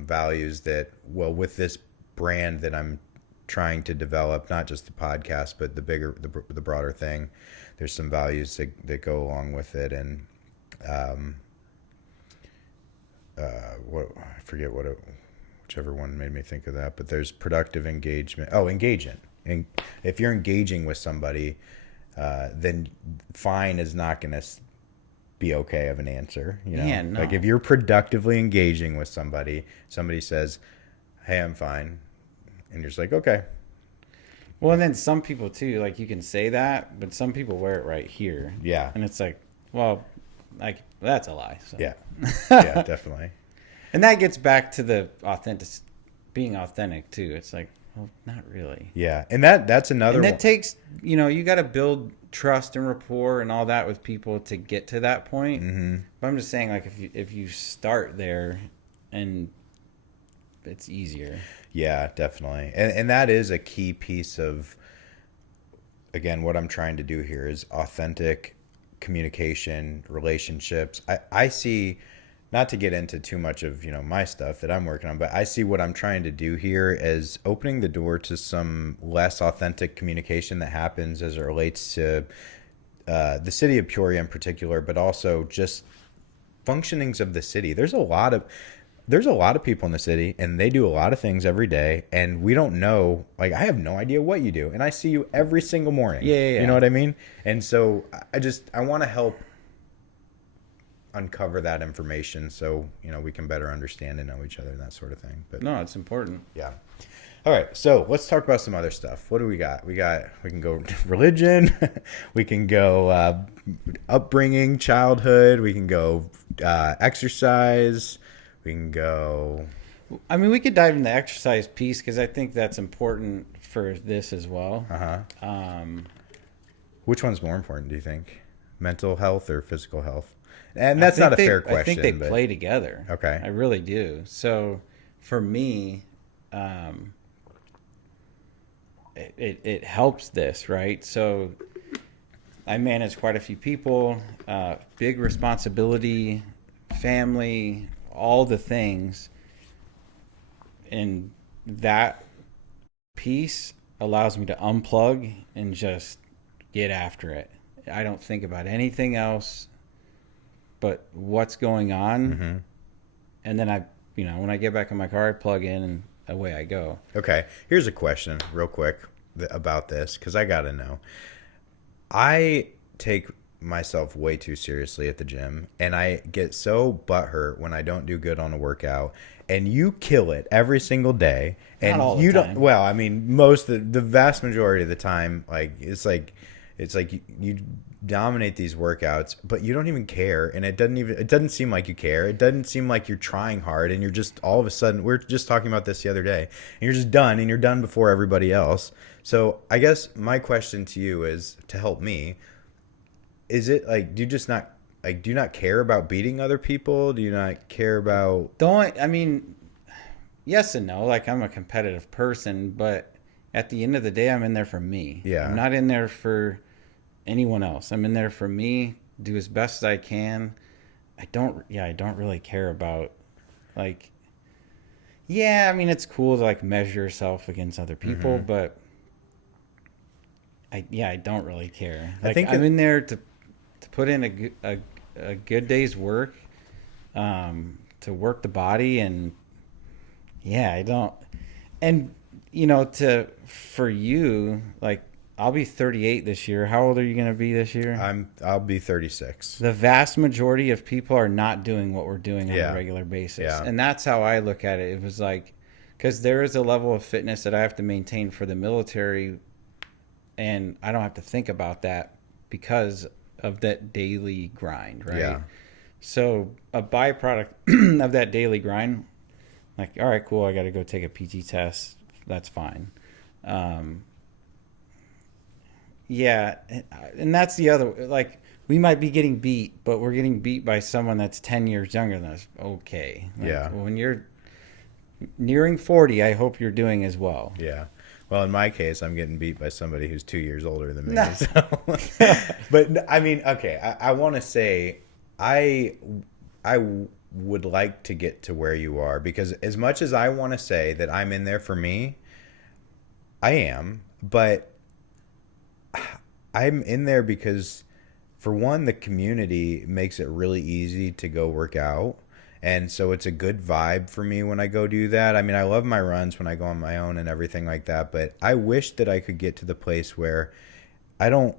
values that, well, with this brand that I'm trying to develop, not just the podcast, but the broader thing. There's some values that go along with it, and what I forget whichever one made me think of that. But there's productive engagement. Oh, engagement. And if you're engaging with somebody, then fine is not going to be okay of an answer. Yeah, no. Like, if you're productively engaging with somebody says, "Hey, I'm fine," and you're just like, "Okay." well, and then some people too, like, you can say that, but some people wear it right here. Yeah. And it's like, well, like, that's a lie. So. Yeah. Yeah, definitely. And that gets back to the being authentic too. It's like, well, not really. Yeah. And that's another And one. that takes, you got to build trust and rapport and all that with people to get to that point. Mm-hmm. But I'm just saying, like, if you start there, and it's easier. Yeah, definitely. And that is a key piece of, again, what I'm trying to do here is authentic communication, relationships. I see, not to get into too much of, my stuff that I'm working on, but I see what I'm trying to do here as opening the door to some less authentic communication that happens as it relates to the city of Peoria in particular, but also just functionings of the city. There's a lot of people in the city, and they do a lot of things every day, and we don't know, like, I have no idea what you do, and I see you every single morning. Yeah. You know what I mean? And so I want to help uncover that information so, we can better understand and know each other and that sort of thing. But No, it's important. yeah. All right, so let's talk about some other stuff. What do we got? We can go religion, we can go upbringing, childhood, we can go exercise, we can go. I mean, we could dive into the exercise piece because I think that's important for this as well. Which one's more important, do you think? Mental health or physical health? And that's not a fair question. I think they play together. Okay. I really do. So for me, it helps this, right? So I manage quite a few people, big responsibility, family, all the things. And that piece allows me to unplug and just get after it. I don't think about anything else but what's going on. Mm-hmm. And then when I get back in my car, I plug in and away I go. Okay. Here's a question, real quick, about this, because I gotta know. I take myself way too seriously at the gym, and I get so butthurt when I don't do good on a workout. And you kill it every single day, Not and all the you time. don't. Well, I mean, the vast majority of the time, it's like you dominate these workouts, but you don't even care, and it doesn't seem like you care. It doesn't seem like you're trying hard, and you're just all of a sudden. We are just talking about this the other day, and you're just done, and you're done before everybody else. So I guess my question to you is to help me. Is it like, do you not care about beating other people? Do you not care about? Yes and no. Like, I'm a competitive person, but at the end of the day, I'm in there for me. Yeah. I'm not in there for anyone else. I'm in there for me, do as best as I can. I don't really care about, like, yeah, I mean, it's cool to like measure yourself against other people, but I don't really care. Like, I'm in there to put in a good day's work, to work the body, and yeah, I don't. And for you, like, I'll be 38 this year. How old are you going to be this year? I'll be 36. The vast majority of people are not doing what we're doing on Yeah. a regular basis. Yeah. And that's how I look at it. It was like, because there is a level of fitness that I have to maintain for the military, and I don't have to think about that because of that daily grind, right? Yeah. So a byproduct of that daily grind, like, all right, cool, I got to go take a PT test. That's fine. Yeah, and that's the other, like, we might be getting beat, but we're getting beat by someone that's 10 years younger than us. Okay. Like, Yeah. when you're nearing 40, I hope you're doing as well. Yeah. Well, in my case, I'm getting beat by somebody who's 2 years older than me. So. But I mean, okay, I want to say I would like to get to where you are, because as much as I want to say that I'm in there for me, I am, but I'm in there because, for one, the community makes it really easy to go work out. And so it's a good vibe for me when I go do that. I mean, I love my runs when I go on my own and everything like that. But I wish that I could get to the place where I don't.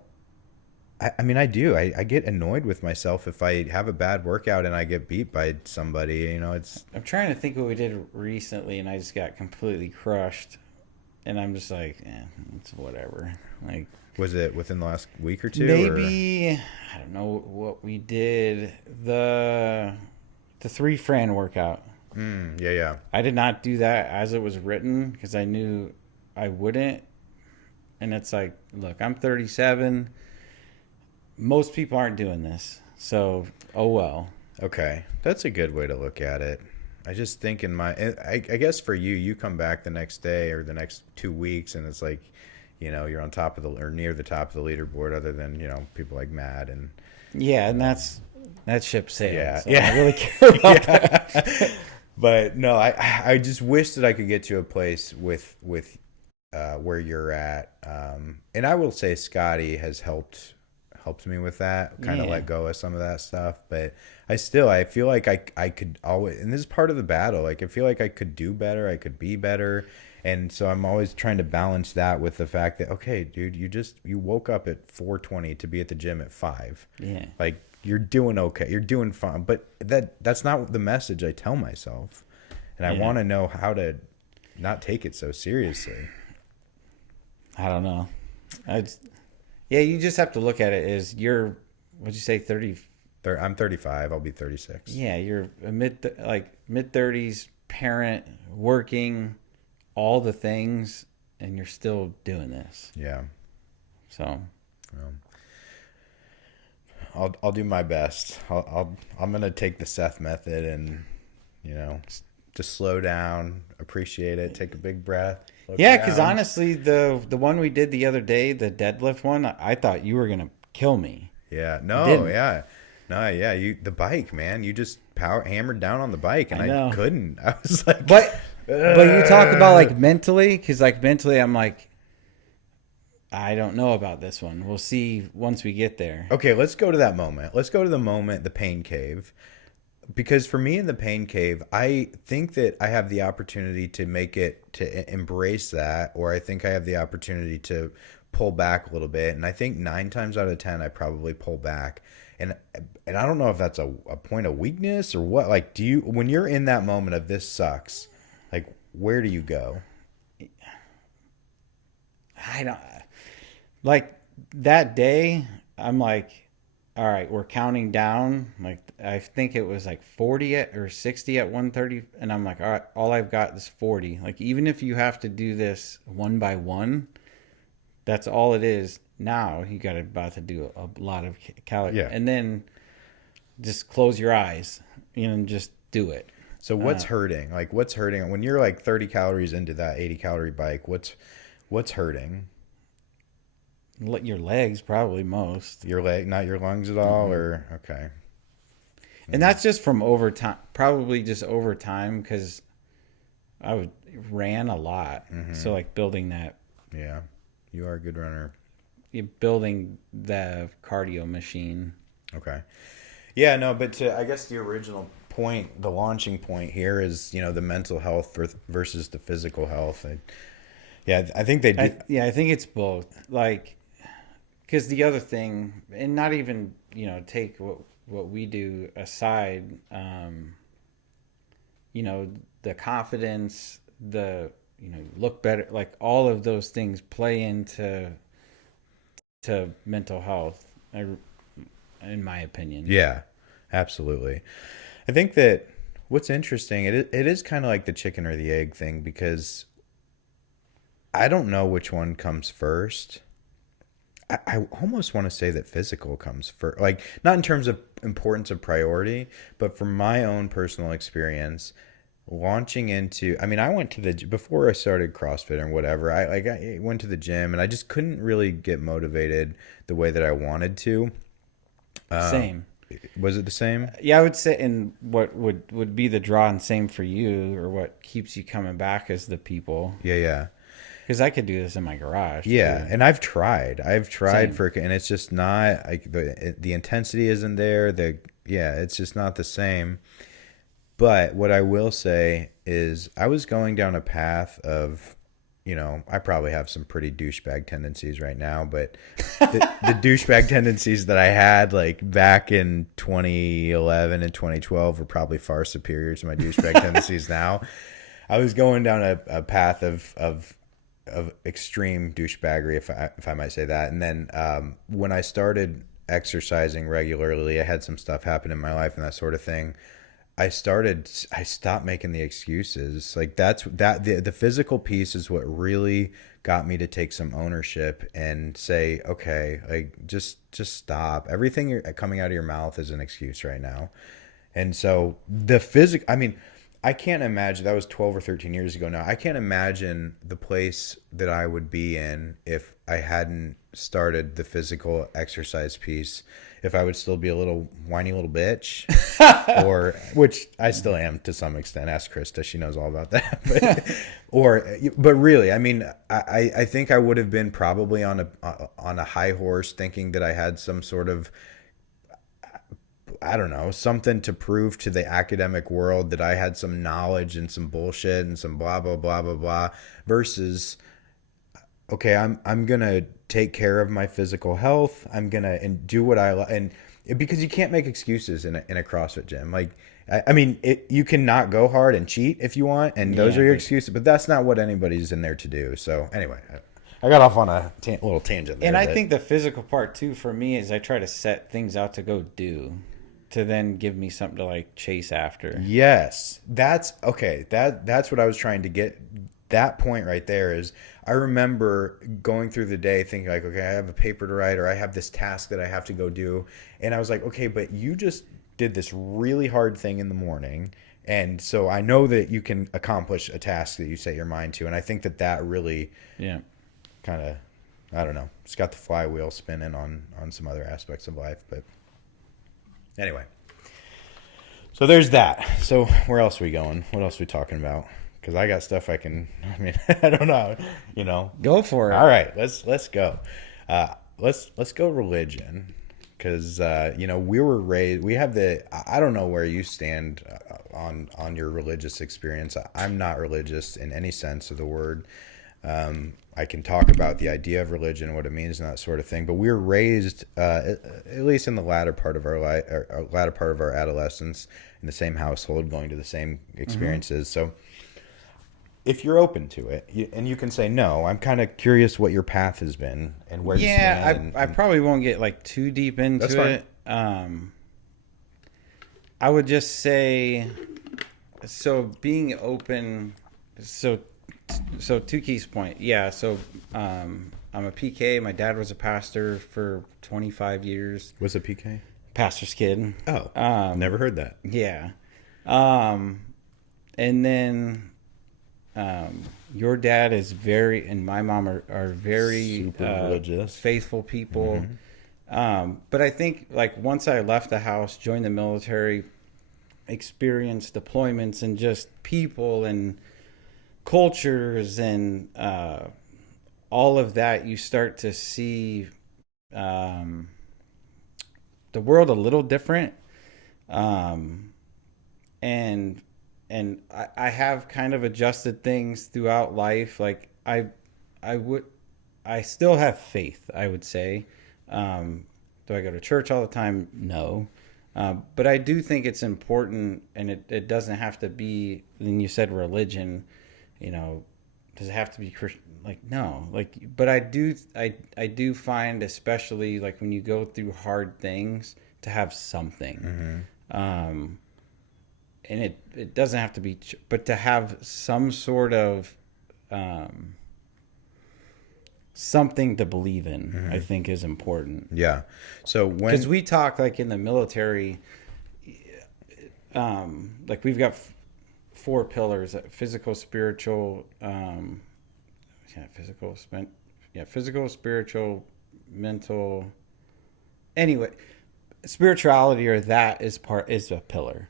I mean, I do. I get annoyed with myself if I have a bad workout and I get beat by somebody. It's. I'm trying to think what we did recently, and I just got completely crushed. And I'm just like, it's whatever. Like, Was it within the last week or two? maybe, I don't know what we did. The 3 Fran workout. Yeah. I did not do that as it was written because I knew I wouldn't. And it's like, look, I'm 37. Most people aren't doing this. So, oh well. Okay. That's a good way to look at it. I just think I guess for you come back the next day or the next 2 weeks, and it's like, you're on top of or near the top of the leaderboard, other than, people like Matt and. Yeah, and that ship sailed. Yeah. So Yeah. I really care about Yeah. that. But no, I just wish that I could get to a place with where you're at. And I will say Scotty has helped me with that, kind of Yeah. let go of some of that stuff. But I feel like I could always, and this is part of the battle. Like, I feel like I could do better. I could be better. And so I'm always trying to balance that with the fact that, okay, dude, you woke up at 4:20 to be at the gym at 5. Yeah. Like, you're doing okay. You're doing fine. But that's not the message I tell myself. And I want to know how to not take it so seriously. I don't know. You just have to look at it as you're, what'd you say, 30? I'm 35. I'll be 36. Yeah, you're a mid-30s parent, working, all the things, and you're still doing this. Yeah. So. I'll do my best. I'm gonna take the Seth method and, just slow down, appreciate it, take a big breath. Yeah, because honestly, the one we did the other day, the deadlift one, I thought you were gonna kill me. Yeah. No. Yeah. No. Yeah. The bike, man. You just hammered down on the bike, and I couldn't. I was like, but But you talk about like mentally, because like mentally, I'm like, I don't know about this one. We'll see once we get there. Okay, let's go to that moment. Let's go to the moment, the pain cave. Because for me in the pain cave, I think that I have the opportunity to make it to embrace that, or I think I have the opportunity to pull back a little bit. And I think 9 times out of 10, I probably pull back. And and I don't know if that's a point of weakness or what. Like, do you when you're in that moment of this sucks, like where do you go? I don't like that day. I'm like, all right, we're counting down. Like I think it was like 40 or 60 at 1:30, and I'm like, all right, all I've got is 40. Like even if you have to do this one by one, that's all it is. Now you got about to do a lot of calories, Yeah. and then just close your eyes, and just do it. So what's hurting? Like what's hurting when you're like 30 calories into that 80-calorie bike? What's hurting? Your legs probably most, Your leg, not your lungs at all, or okay. and that's just from over time. Probably just over time because ran a lot. So like building that, Yeah, you are a good runner. you're building the cardio machine. Okay. Yeah, no, but I guess the original point, the launching point here is, the mental health versus the physical health. Yeah, I think they do. I think it's both. Like, because the other thing, and not even take what we do aside, the confidence, the look better, like all of those things play into mental health, in my opinion. Yeah, absolutely. I think that what's interesting, it is kind of like the chicken or the egg thing because I don't know which one comes first. I almost want to say that physical comes first, like not in terms of importance of priority, but from my own personal experience, launching into. I mean, I went to the before I started CrossFit or whatever. I went to the gym and I just couldn't really get motivated the way that I wanted to. Same. Was it the same? Yeah, I would say, and what would be the draw, and same for you, or what keeps you coming back is the people. Yeah, yeah. Because I could do this in my garage. Yeah, Too. and I've tried. Same. And it's just not like the intensity isn't there. It's just not the same. But what I will say is I was going down a path of, I probably have some pretty douchebag tendencies right now, but the douchebag tendencies that I had like back in 2011 and 2012 were probably far superior to my douchebag tendencies now. I was going down a path of extreme douchebaggery, if I might say that. And then when I started exercising regularly, I had some stuff happen in my life and that sort of thing. I stopped making the excuses. Like the physical piece is what really got me to take some ownership and say, okay, like just stop. Everything coming out of your mouth is an excuse right now. And so I mean, I can't imagine that was 12 or 13 years ago now. I can't imagine the place that I would be in if I hadn't started the physical exercise piece, if I would still be a little whiny little bitch, or which I still am to some extent. Ask Krista, she knows all about that. But really, I mean, I think I would have been probably on a high horse, thinking that I had some sort of, I don't know, something to prove to the academic world that I had some knowledge and some bullshit and some blah blah blah blah blah, versus okay, I'm gonna take care of my physical health. I'm gonna and do what and because you can't make excuses in a CrossFit gym. Like I mean, you can not go hard and cheat if you want, and those are your excuses. But that's not what anybody's in there to do. So anyway, I got off on a little tangent there. And I think the physical part too for me is I try to set things out to go do, to then give me something to like chase after. Yes, that's okay. That's what I was trying to get. That point right there is I remember going through the day thinking like, okay, I have a paper to write or I have this task that I have to go do. And I was like, okay, but you just did this really hard thing in the morning. And so I know that you can accomplish a task that you set your mind to. And I think that really kind of, I don't know, it's got the flywheel spinning on some other aspects of life. But anyway, so there's that. So where else are we going? What else are we talking about? because I got stuff I can. I mean, I don't know. You know. Go for All it. right, let's go. Let's go religion, because we were raised. We have the. I don't know where you stand on your religious experience. I'm not religious in any sense of the word. I can talk about the idea of religion, what it means, and that sort of thing. But we were raised, at least in the latter part of our life, or latter part of our adolescence, in the same household, going to the same experiences. So, if you're open to it, and you can say no, I'm kind of curious what your path has been and where you Yeah, stand. I probably won't get like too deep That's into fine. it. I would just say, so being open, so to Keith's point, yeah. So I'm a PK. My dad was a pastor for 25 years. What's a PK? Pastor's kid. Oh, never heard that. Yeah. Um, and then your dad is very, and my mom are very Super religious. faithful people. But I think like once I left the house, joined the military, experienced deployments and just people and cultures and all of that, you start to see um, the world a little different. And I have kind of adjusted things throughout life. Like I still have faith, I would say. Do I go to church all the time? No. But I do think it's important, and it doesn't have to be, then you said religion, does it have to be Christian? Like, no. Like, but I do find, especially like when you go through hard things, to have something. And it doesn't have to be, but to have some sort of something to believe in, I think is important. Yeah. So Because when we talk like in the military, like we've got four pillars: physical, spiritual, physical, spiritual, mental. Anyway, spirituality or that is a pillar.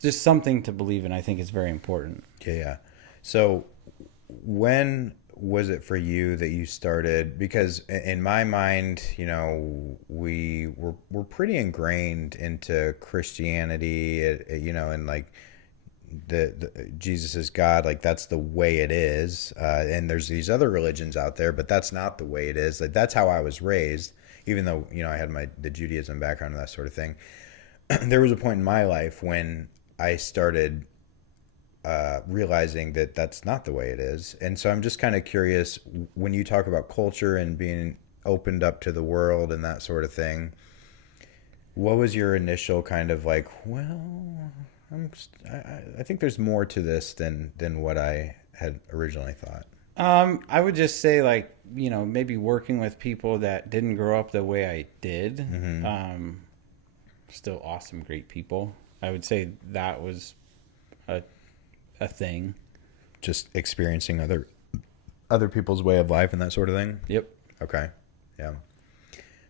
Just something to believe in, I think, is very important. yeah. So when was it for you that you started? Because in my mind, we're pretty ingrained into Christianity, and like the Jesus is God, like that's the way it is. And there's these other religions out there, but that's not the way it is. Like that's how I was raised, even though I had the Judaism background and that sort of thing. There was a point in my life when I started realizing that that's not the way it is. And so I'm just kind of curious, when you talk about culture and being opened up to the world and that sort of thing, what was your initial kind of like, well, I think there's more to this than what I had originally thought. I would just say like, maybe working with people that didn't grow up the way I did. Still awesome, great people. I would say that was a thing. Just experiencing other people's way of life and that sort of thing. Yep. Okay. Yeah.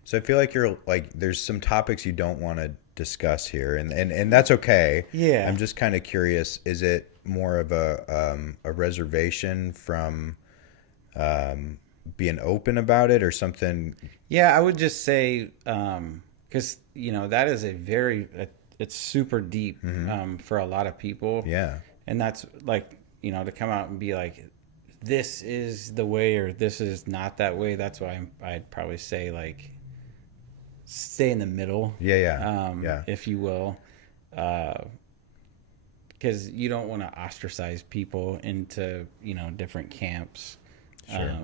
So I feel like you're like there's some topics you don't want to discuss here, and that's okay. Yeah. I'm just kind of curious. Is it more of a reservation from being open about it, or something? Yeah, I would just say because that is it's super deep for a lot of people. Yeah. And that's like to come out and be like, this is the way or this is not that way. That's why I'd probably say like stay in the middle. Yeah. If you will, because you don't want to ostracize people into different camps. Sure.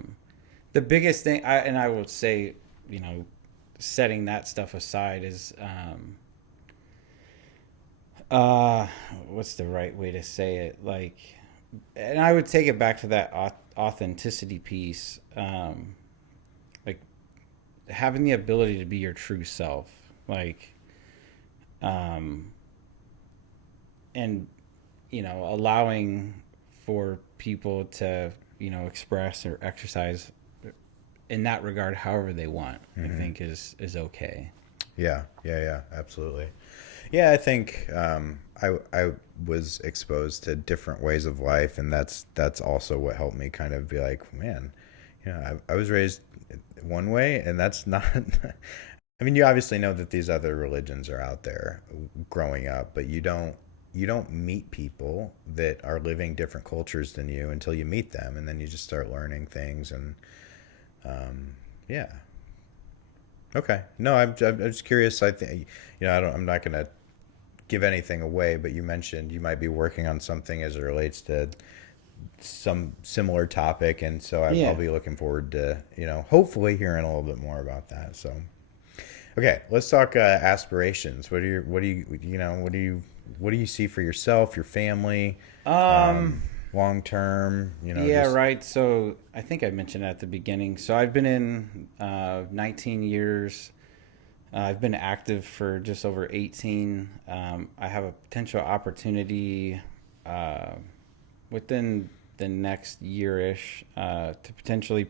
The biggest thing, I will say, setting that stuff aside is what's the right way to say it? Like, and I would take it back to that authenticity piece, like having the ability to be your true self, like, and allowing for people to express or exercise in that regard however they want. I think is okay. Yeah. Absolutely. Yeah, I think I was exposed to different ways of life, and that's also what helped me kind of be like, man, I was raised one way, and that's not. I mean, you obviously know that these other religions are out there growing up, but you don't meet people that are living different cultures than you until you meet them, and then you just start learning things, and yeah. Okay. No, I'm just curious. I think I'm not gonna give anything away, but you mentioned you might be working on something as it relates to some similar topic, and so I'll Yeah. be looking forward to hopefully hearing a little bit more about that. So okay, let's talk aspirations. What do you see for yourself, your family, Um, long term? yeah, Just right. So I think I mentioned at the beginning. So I've been in 19 years. I've been active for just over 18. I have a potential opportunity uh, within the next year-ish to potentially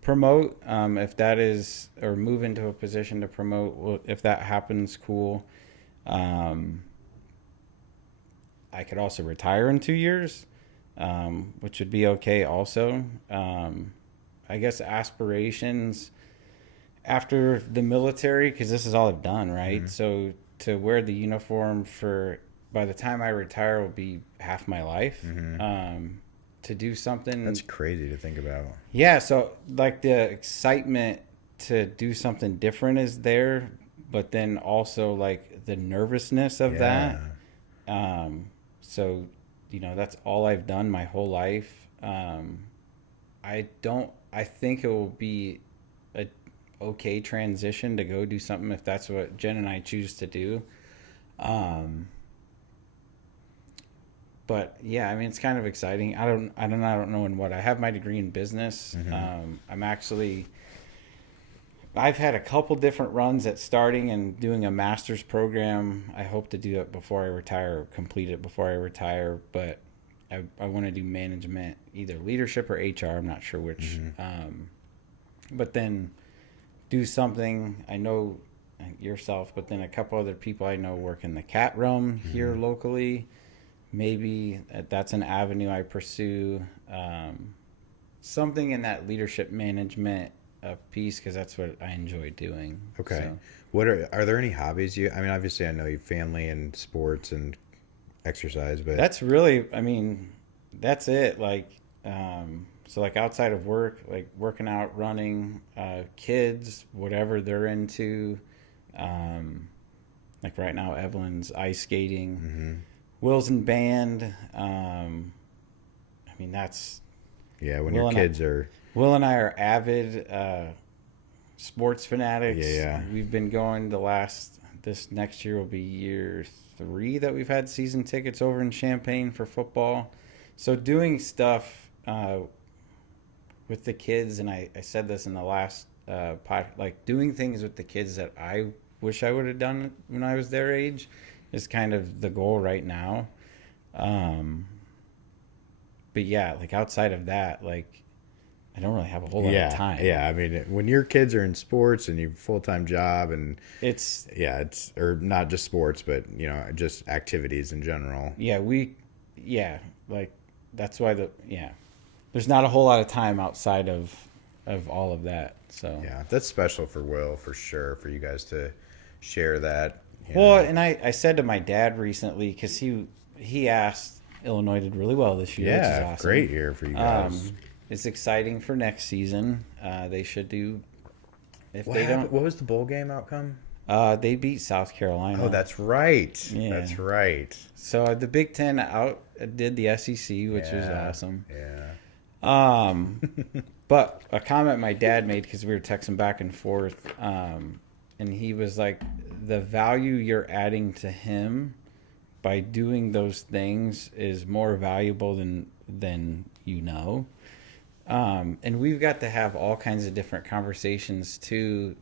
promote, if that is, or move into a position to promote. If that happens, cool. Um, I could also retire in 2 years, which would be okay also. I guess aspirations after the military, because this is all I've done, right? mhm. So to wear the uniform for, by the time I retire, will be half my life. Mhm. To do That's something, crazy to think about. yeah. So like the excitement to do something different is there, but then also like the nervousness of Yeah. that. Um, so that's all I've done my whole life. I don't. I think it will be a okay transition to go do something if that's what Jen and I choose to do. Um, but yeah, I mean, it's kind of exciting. I don't know in what. I have my degree in business. Mhm. I'm actually. I've had a couple different runs at starting and doing a master's program. I hope to do it before I retire, or complete it before I retire. But I want to do management, either leadership or HR. I'm not sure which. Mhm. But then do something. I know yourself, but then a couple other people I know work in the cat realm here Mhm. locally. Maybe that's an avenue I pursue. Something in that leadership management piece, because that's what I enjoy doing. Okay. So What are there any hobbies you? I mean, obviously, I know you family and sports and exercise, but that's really, I mean, that's it. Like, so like outside of work, like working out, running, kids, whatever they're into. Um, like right now, Evelyn's ice skating. mhm. Will's in band. I mean, that's Yeah, when your Will and I. kids are, Will and I are avid sports yeah, fanatics. yeah. We've been going the last. This next year will be year 3 that we've had season tickets over in Champaign for football. So doing stuff with the kids, and I said this in the last like doing things with the kids that I wish I would have done when I was their age is kind of the goal right now. Um, but yeah, like outside of that, like I don't really have a whole lot of Yeah, time. yeah. I mean, when your kids are in sports and you have a full time job, and It's yeah, it's or not just sports, but just activities in general. yeah, yeah, like that's why there's not a whole lot of time outside of all of that. So Yeah, that's special for Will for sure. For you guys to share that, you well, know. and I said to my dad recently because he asked. Illinois did really well this year, which is Yeah, awesome. great year for you guys. Um, it's exciting for next season. They should do if What they don't. happened? What was the bowl game outcome? They beat South Oh, Carolina. that's right. Yeah. That's right. So the Big Ten out did the SEC, which was Yeah, awesome. yeah. Um, but a comment my dad made because we were texting back and forth, and he was like, "The value you're adding to him by doing those things is more valuable than you know." And we've got to have all kinds of different conversations too.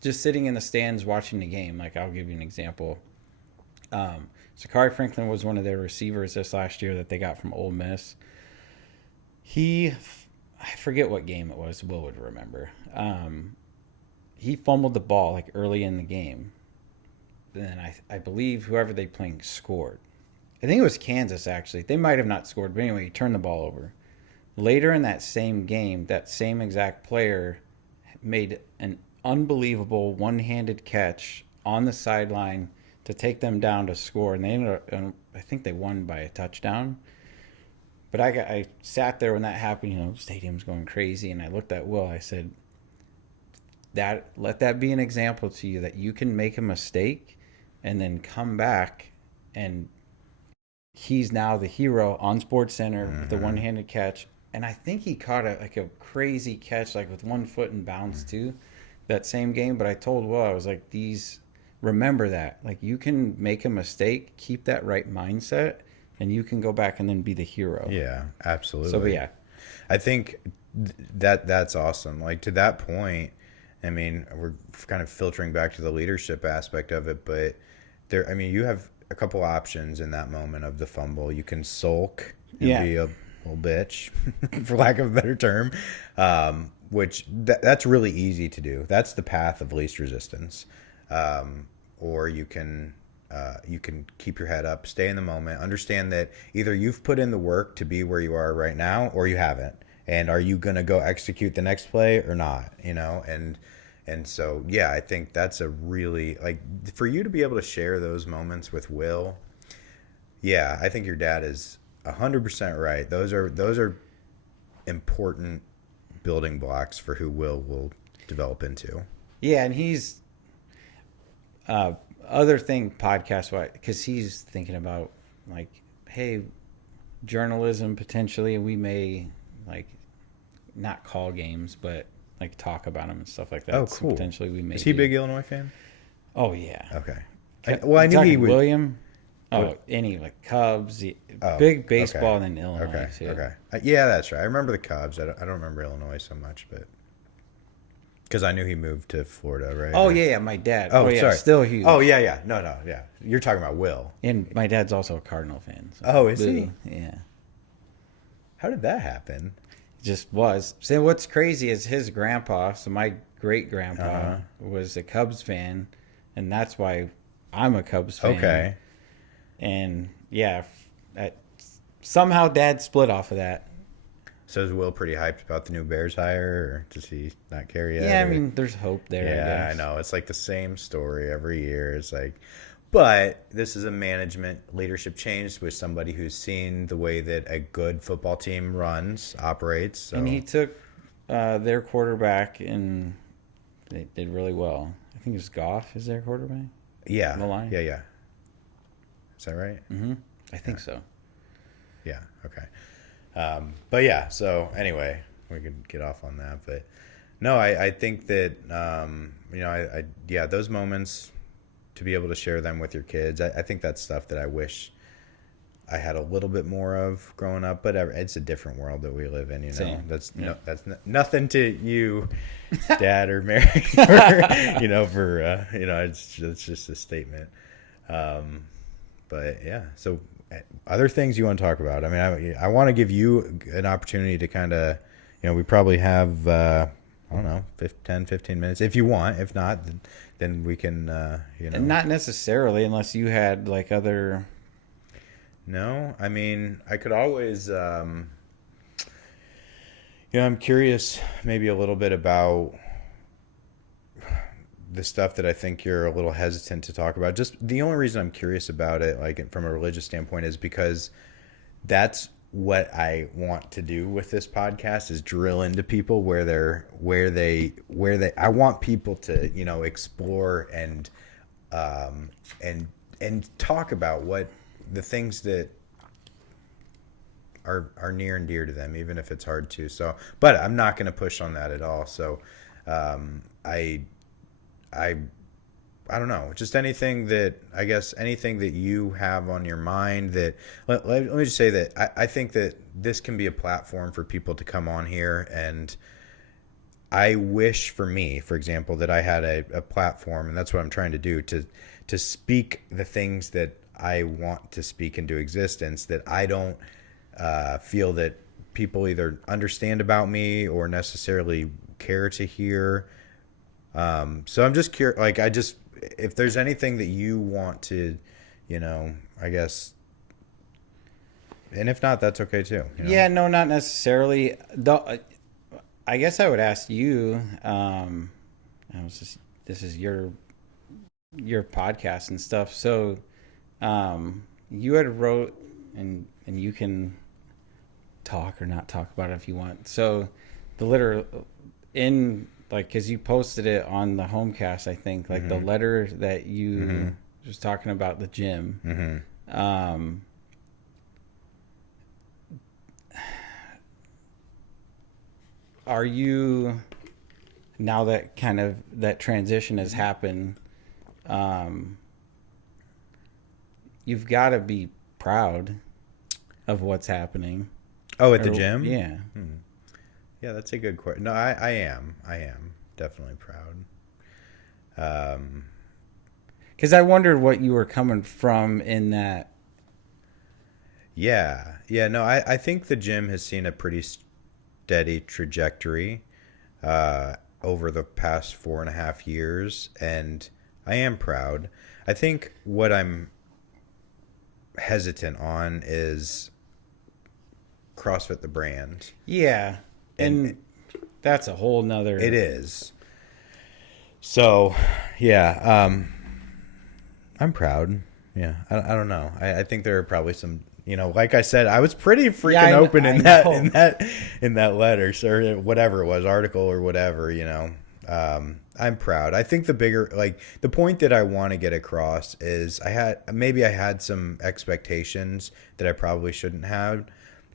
Just sitting in the stands watching the game. Like I'll give you an example. Sakari Franklin was one of their receivers this last year that they got from Ole Miss. He, I forget what game it was. Will would remember. He fumbled the ball like early in the game, then I believe whoever they playing scored. I think it was Kansas, actually. They might have not scored, but anyway, he turned the ball over. Later in that same game, that same exact player made an unbelievable one-handed catch on the sideline to take them down to score, and they ended up, I think they won by a touchdown. But I sat there when that happened. Stadium's going crazy, and I looked at Will. I said, let that be an example to you that you can make a mistake and then come back, and he's now the hero on Sports Center with the one-handed catch. And I think he caught a crazy catch, like with 1 foot in bounds too, that same game. But I told Will, I was like, remember that. Like, you can make a mistake, keep that right mindset, and you can go back and then be the hero. Yeah, absolutely. So, but yeah. I think that's awesome. Like, to that point, I mean, we're kind of filtering back to the leadership aspect of it, but you have a couple options in that moment of the fumble. You can sulk and be a little bitch, for lack of a better term, which that's really easy to do. That's the path of least resistance. Or you can keep your head up, stay in the moment, understand that either you've put in the work to be where you are right now, or you haven't. And are you going to go execute the next play or not? And so, yeah, I think that's a really, like, for you to be able to share those moments with Will. Yeah, I think your dad is 100% right. Those are important building blocks for who will develop into. Yeah, and he's other thing podcast wise, because he's thinking about, like, hey, journalism potentially, and we may, like, not call games, but like talk about them and stuff like that. Oh, so cool. Potentially we may. Is he a big Illinois fan? Oh yeah. Okay. I knew he would. William. Oh, any like Cubs, big baseball, okay. and then Illinois too. Okay. Yeah, that's right. I remember the Cubs. I don't remember Illinois so much, but because I knew he moved to Florida, right? Oh yeah, my dad. Oh, yeah, sorry. Still huge. Oh yeah. No, yeah. You're talking about Will. And my dad's also a Cardinal fan. So oh, is he? Yeah. How did that happen? Just was. So what's crazy is his grandpa, so my great grandpa was a Cubs fan, and that's why I'm a Cubs fan. Okay. And yeah, somehow Dad split off of that. So is Will pretty hyped about the new Bears hire, or does he not care yet? Yeah, I mean, there's hope there. Yeah, I know. It's like the same story every year. It's like, but this is a management leadership change with somebody who's seen the way that a good football team operates. So. And he took their quarterback, and they did really well. I think it's Goff is their quarterback. Yeah. The line. Yeah. Is that right? Mm-hmm. I think so. Yeah. Okay. But yeah. So anyway, we could get off on that, but no, I think that those moments, to be able to share them with your kids, I think that's stuff that I wish I had a little bit more of growing up. But it's a different world that we live in. Same. That's nothing to you, Dad or Mary, it's just a statement. But yeah, so other things you want to talk about? I mean, I want to give you an opportunity to kind of, we probably have, I don't know, 10, 15 minutes if you want. If not, then we can, And not necessarily, unless you had like other. No, I mean, I could always, I'm curious maybe a little bit about the stuff that I think you're a little hesitant to talk about. Just the only reason I'm curious about it, like from a religious standpoint, is because that's what I want to do with this podcast, is drill into people where I want people to, explore and talk about what the things that are near and dear to them, even if it's hard to. So, but I'm not going to push on that at all. So, I don't know, just anything that you have on your mind that, let me just say that I think that this can be a platform for people to come on here. And I wish for me, for example, that I had a platform, and that's what I'm trying to do, to speak the things that I want to speak into existence, that I don't feel that people either understand about me or necessarily care to hear. So I'm just curious, if there's anything that you want to, I guess, and if not, that's okay too. Yeah, no, not necessarily. Though, I guess I would ask you. I was just this is your podcast and stuff. So, you had wrote and you can talk or not talk about it if you want. So, the letter in like because you posted it on the homecast, I think like the letter that you was talking about the gym. Um, are you now that kind of that transition has happened? Um, you've got to be proud of what's happening. Oh, at the Or gym? yeah, Yeah, that's a good question. No, I am. I am definitely proud. Um, because I wondered what you were coming from in that. yeah. Yeah, no, I think the gym has seen a pretty steady trajectory over the past 4.5 years, and I am proud. I think what I'm hesitant on is CrossFit the brand. Yeah, And and that's a whole it nother. is. So, yeah, I'm proud. Yeah, I don't know. I think there are probably some, like I said, I was pretty Yeah, freaking open I in that know. in that letter, or whatever it was, article or whatever. I'm proud. I think the bigger, like the point that I want to get across is I had some expectations that I probably shouldn't have,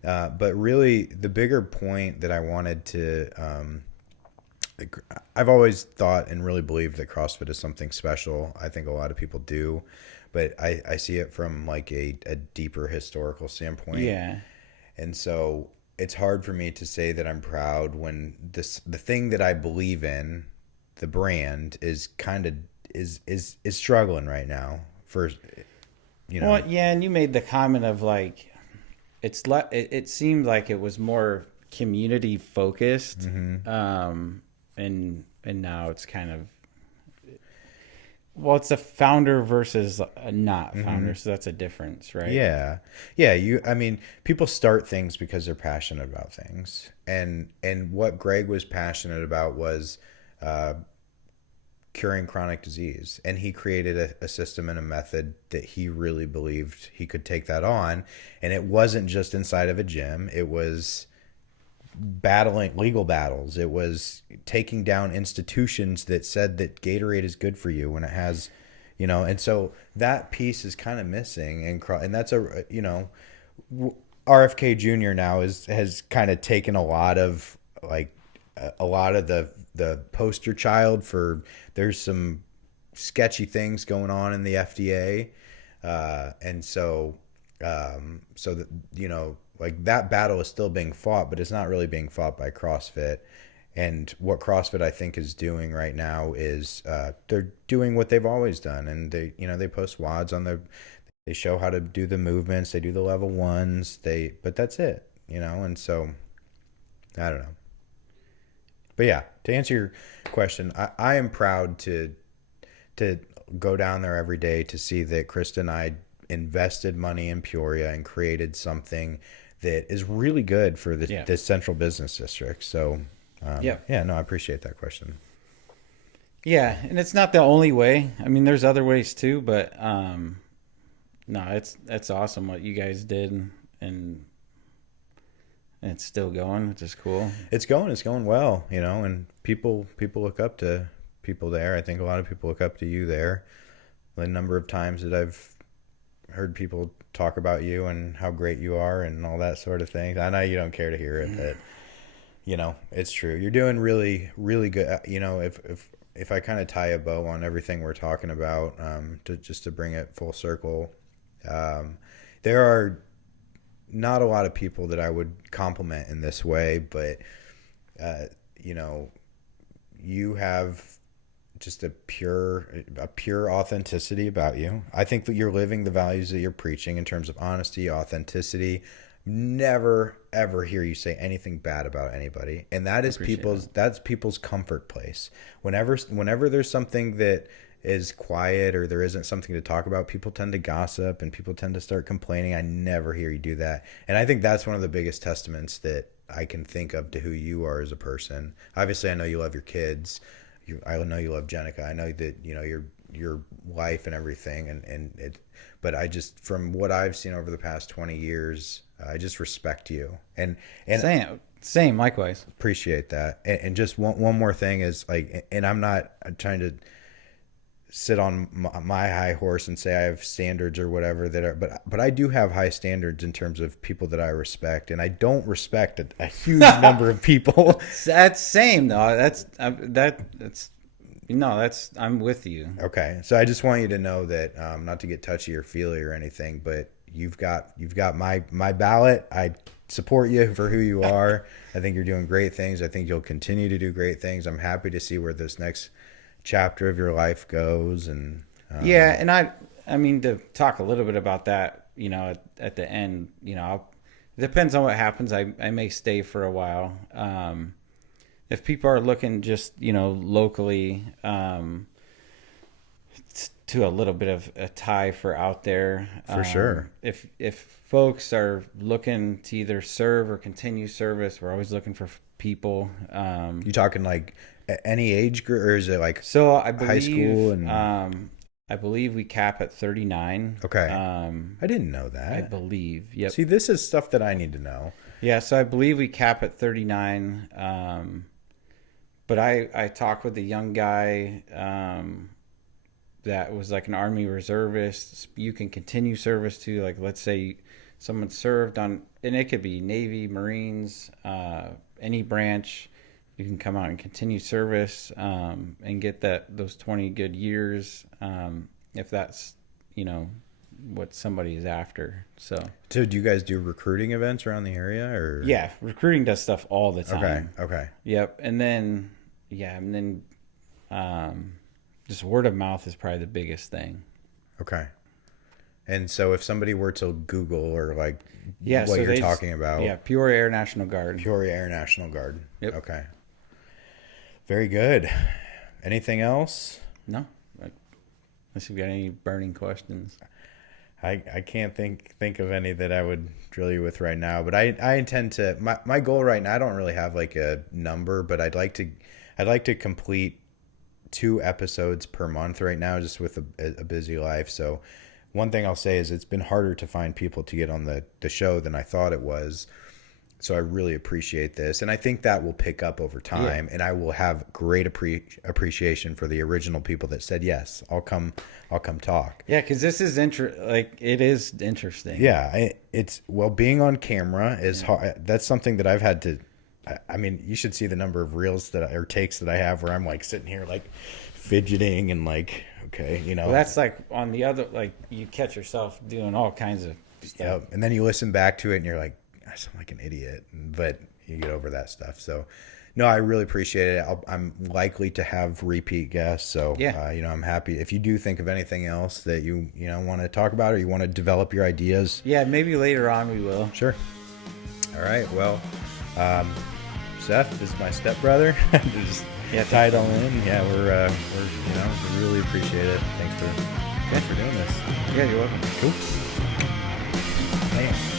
but really the bigger point that I wanted to. I've always thought and really believed that CrossFit is something special. I think a lot of people do, but I see it from like a deeper historical standpoint. Yeah. And so it's hard for me to say that I'm proud when the thing that I believe in, the brand, is kind of is struggling right now for you know. Well, yeah, and you made the comment of like it seemed like it was more community focused, and now it's kind of well, it's a founder versus a not founder, so that's a difference, right? Yeah. Yeah, I mean, people start things because they're passionate about things. And what Greg was passionate about was curing chronic disease. And he created a system and a method that he really believed he could take that on. And it wasn't just inside of a gym, it was battling legal battles. It was taking down institutions that said that Gatorade is good for you when it has, and so that piece is kind of missing. And that's RFK Jr. now has kind of taken a lot of like a lot of the poster child for there's some sketchy things going on in the FDA, and so that like that battle is still being fought, but it's not really being fought by CrossFit. And what CrossFit I think is doing right now is they're doing what they've always done, and they post WODs on they show how to do the movements, they do the level ones, but that's it, and so I don't know. But yeah, to answer your question, I am proud to go down there every day to see that Krista and I invested money in Peoria and created something that is really good for Yeah. this central business district. So, Yeah. yeah, no, I appreciate that question. Yeah, and it's not the only way. I mean, there's other ways too, but no, it's awesome what you guys did, and it's still going, which is cool. It's going well, and people look up to people there. I think a lot of people look up to you there. The number of times that I've heard people talk about you and how great you are and all that sort of thing. I know you don't care to hear it, but it's true. You're doing really, really good. If I kind of tie a bow on everything we're talking about, to bring it full circle, there are not a lot of people that I would compliment in this way, but uh, you know, you have just a pure authenticity about you. I think that you're living the values that you're preaching in terms of honesty, authenticity. Never ever hear you say anything bad about anybody, and that I is appreciate people's that. that's people's comfort place. Whenever there's something that is quiet or there isn't something to talk about, people tend to gossip and people tend to start complaining. I never hear you do that. And I think that's one of the biggest testaments that I can think of to who you are as a person. Obviously, I know you love your kids. I know you love Jenica. I know that, your wife and everything. But I just, from what I've seen over the past 20 years, I just respect you. And Same, likewise. appreciate that. And just one more thing is like, and I'm not trying to sit on my high horse and say I have standards or whatever that are, but I do have high standards in terms of people that I respect, and I don't respect a huge number of people. That's same though. That's no. That's I'm with you. Okay, so I just want you to know that, not to get touchy or feely or anything, but you've got my ballot. I support you for who you are. I think you're doing great things. I think you'll continue to do great things. I'm happy to see where this next chapter of your life goes. And yeah, and I mean, to talk a little bit about that, at the end, it depends on what happens. I may stay for a while. If people are looking just locally, to a little bit of a tie for out there, for sure. If folks are looking to either serve or continue service, we're always looking for people. You talking like any age group, or is it like so? I believe high school and I believe we cap at 39. Okay. I didn't know that. I believe. Yep. See, this is stuff that I need to know. Yeah, so I believe we cap at 39. But I talked with a young guy that was like an Army reservist. You can continue service to, like, let's say someone served on, and it could be Navy, Marines, any branch. You can come out and continue service and get those 20 good years, if that's what somebody is after. So do you guys do recruiting events around the area, or? Yeah, recruiting does stuff all the time. Okay. Yep, and then just word of mouth is probably the biggest thing. Okay. And so if somebody were to Google or what so you're talking about. Yeah, Peoria Air National Guard. Peoria Air National Guard. Yep. Okay. Very good. Anything else? No. Unless you've got any burning questions. I can't think of any that I would drill you with right now, but I intend to, my goal right now, I don't really have like a number, but I'd like to complete 2 episodes per month right now, just with a busy life. So one thing I'll say is it's been harder to find people to get on the show than I thought it was. So I really appreciate this, and I think that will pick up over time. Yeah. And I will have great appreciation for the original people that said yes, I'll come talk. Yeah, because this is it is interesting. Yeah, being on camera is hard. That's something that I've had to. I mean, you should see the number of reels or takes that I have where I'm like sitting here like fidgeting and like, okay, Well, that's like on the other, like you catch yourself doing all kinds of stuff. Yep. And then you listen back to it and you're like, I sound like an idiot, but you get over that stuff. So no, I really appreciate it. I'm likely to have repeat guests. So, yeah. I'm happy. If you do think of anything else that you want to talk about, or you want to develop your ideas. Yeah, maybe later on we will. Sure. All right. Well, Seth is my stepbrother. Just tie it all in. Yeah, we're we really appreciate it. Thanks for doing this. Yeah, you're welcome. Cool. Man.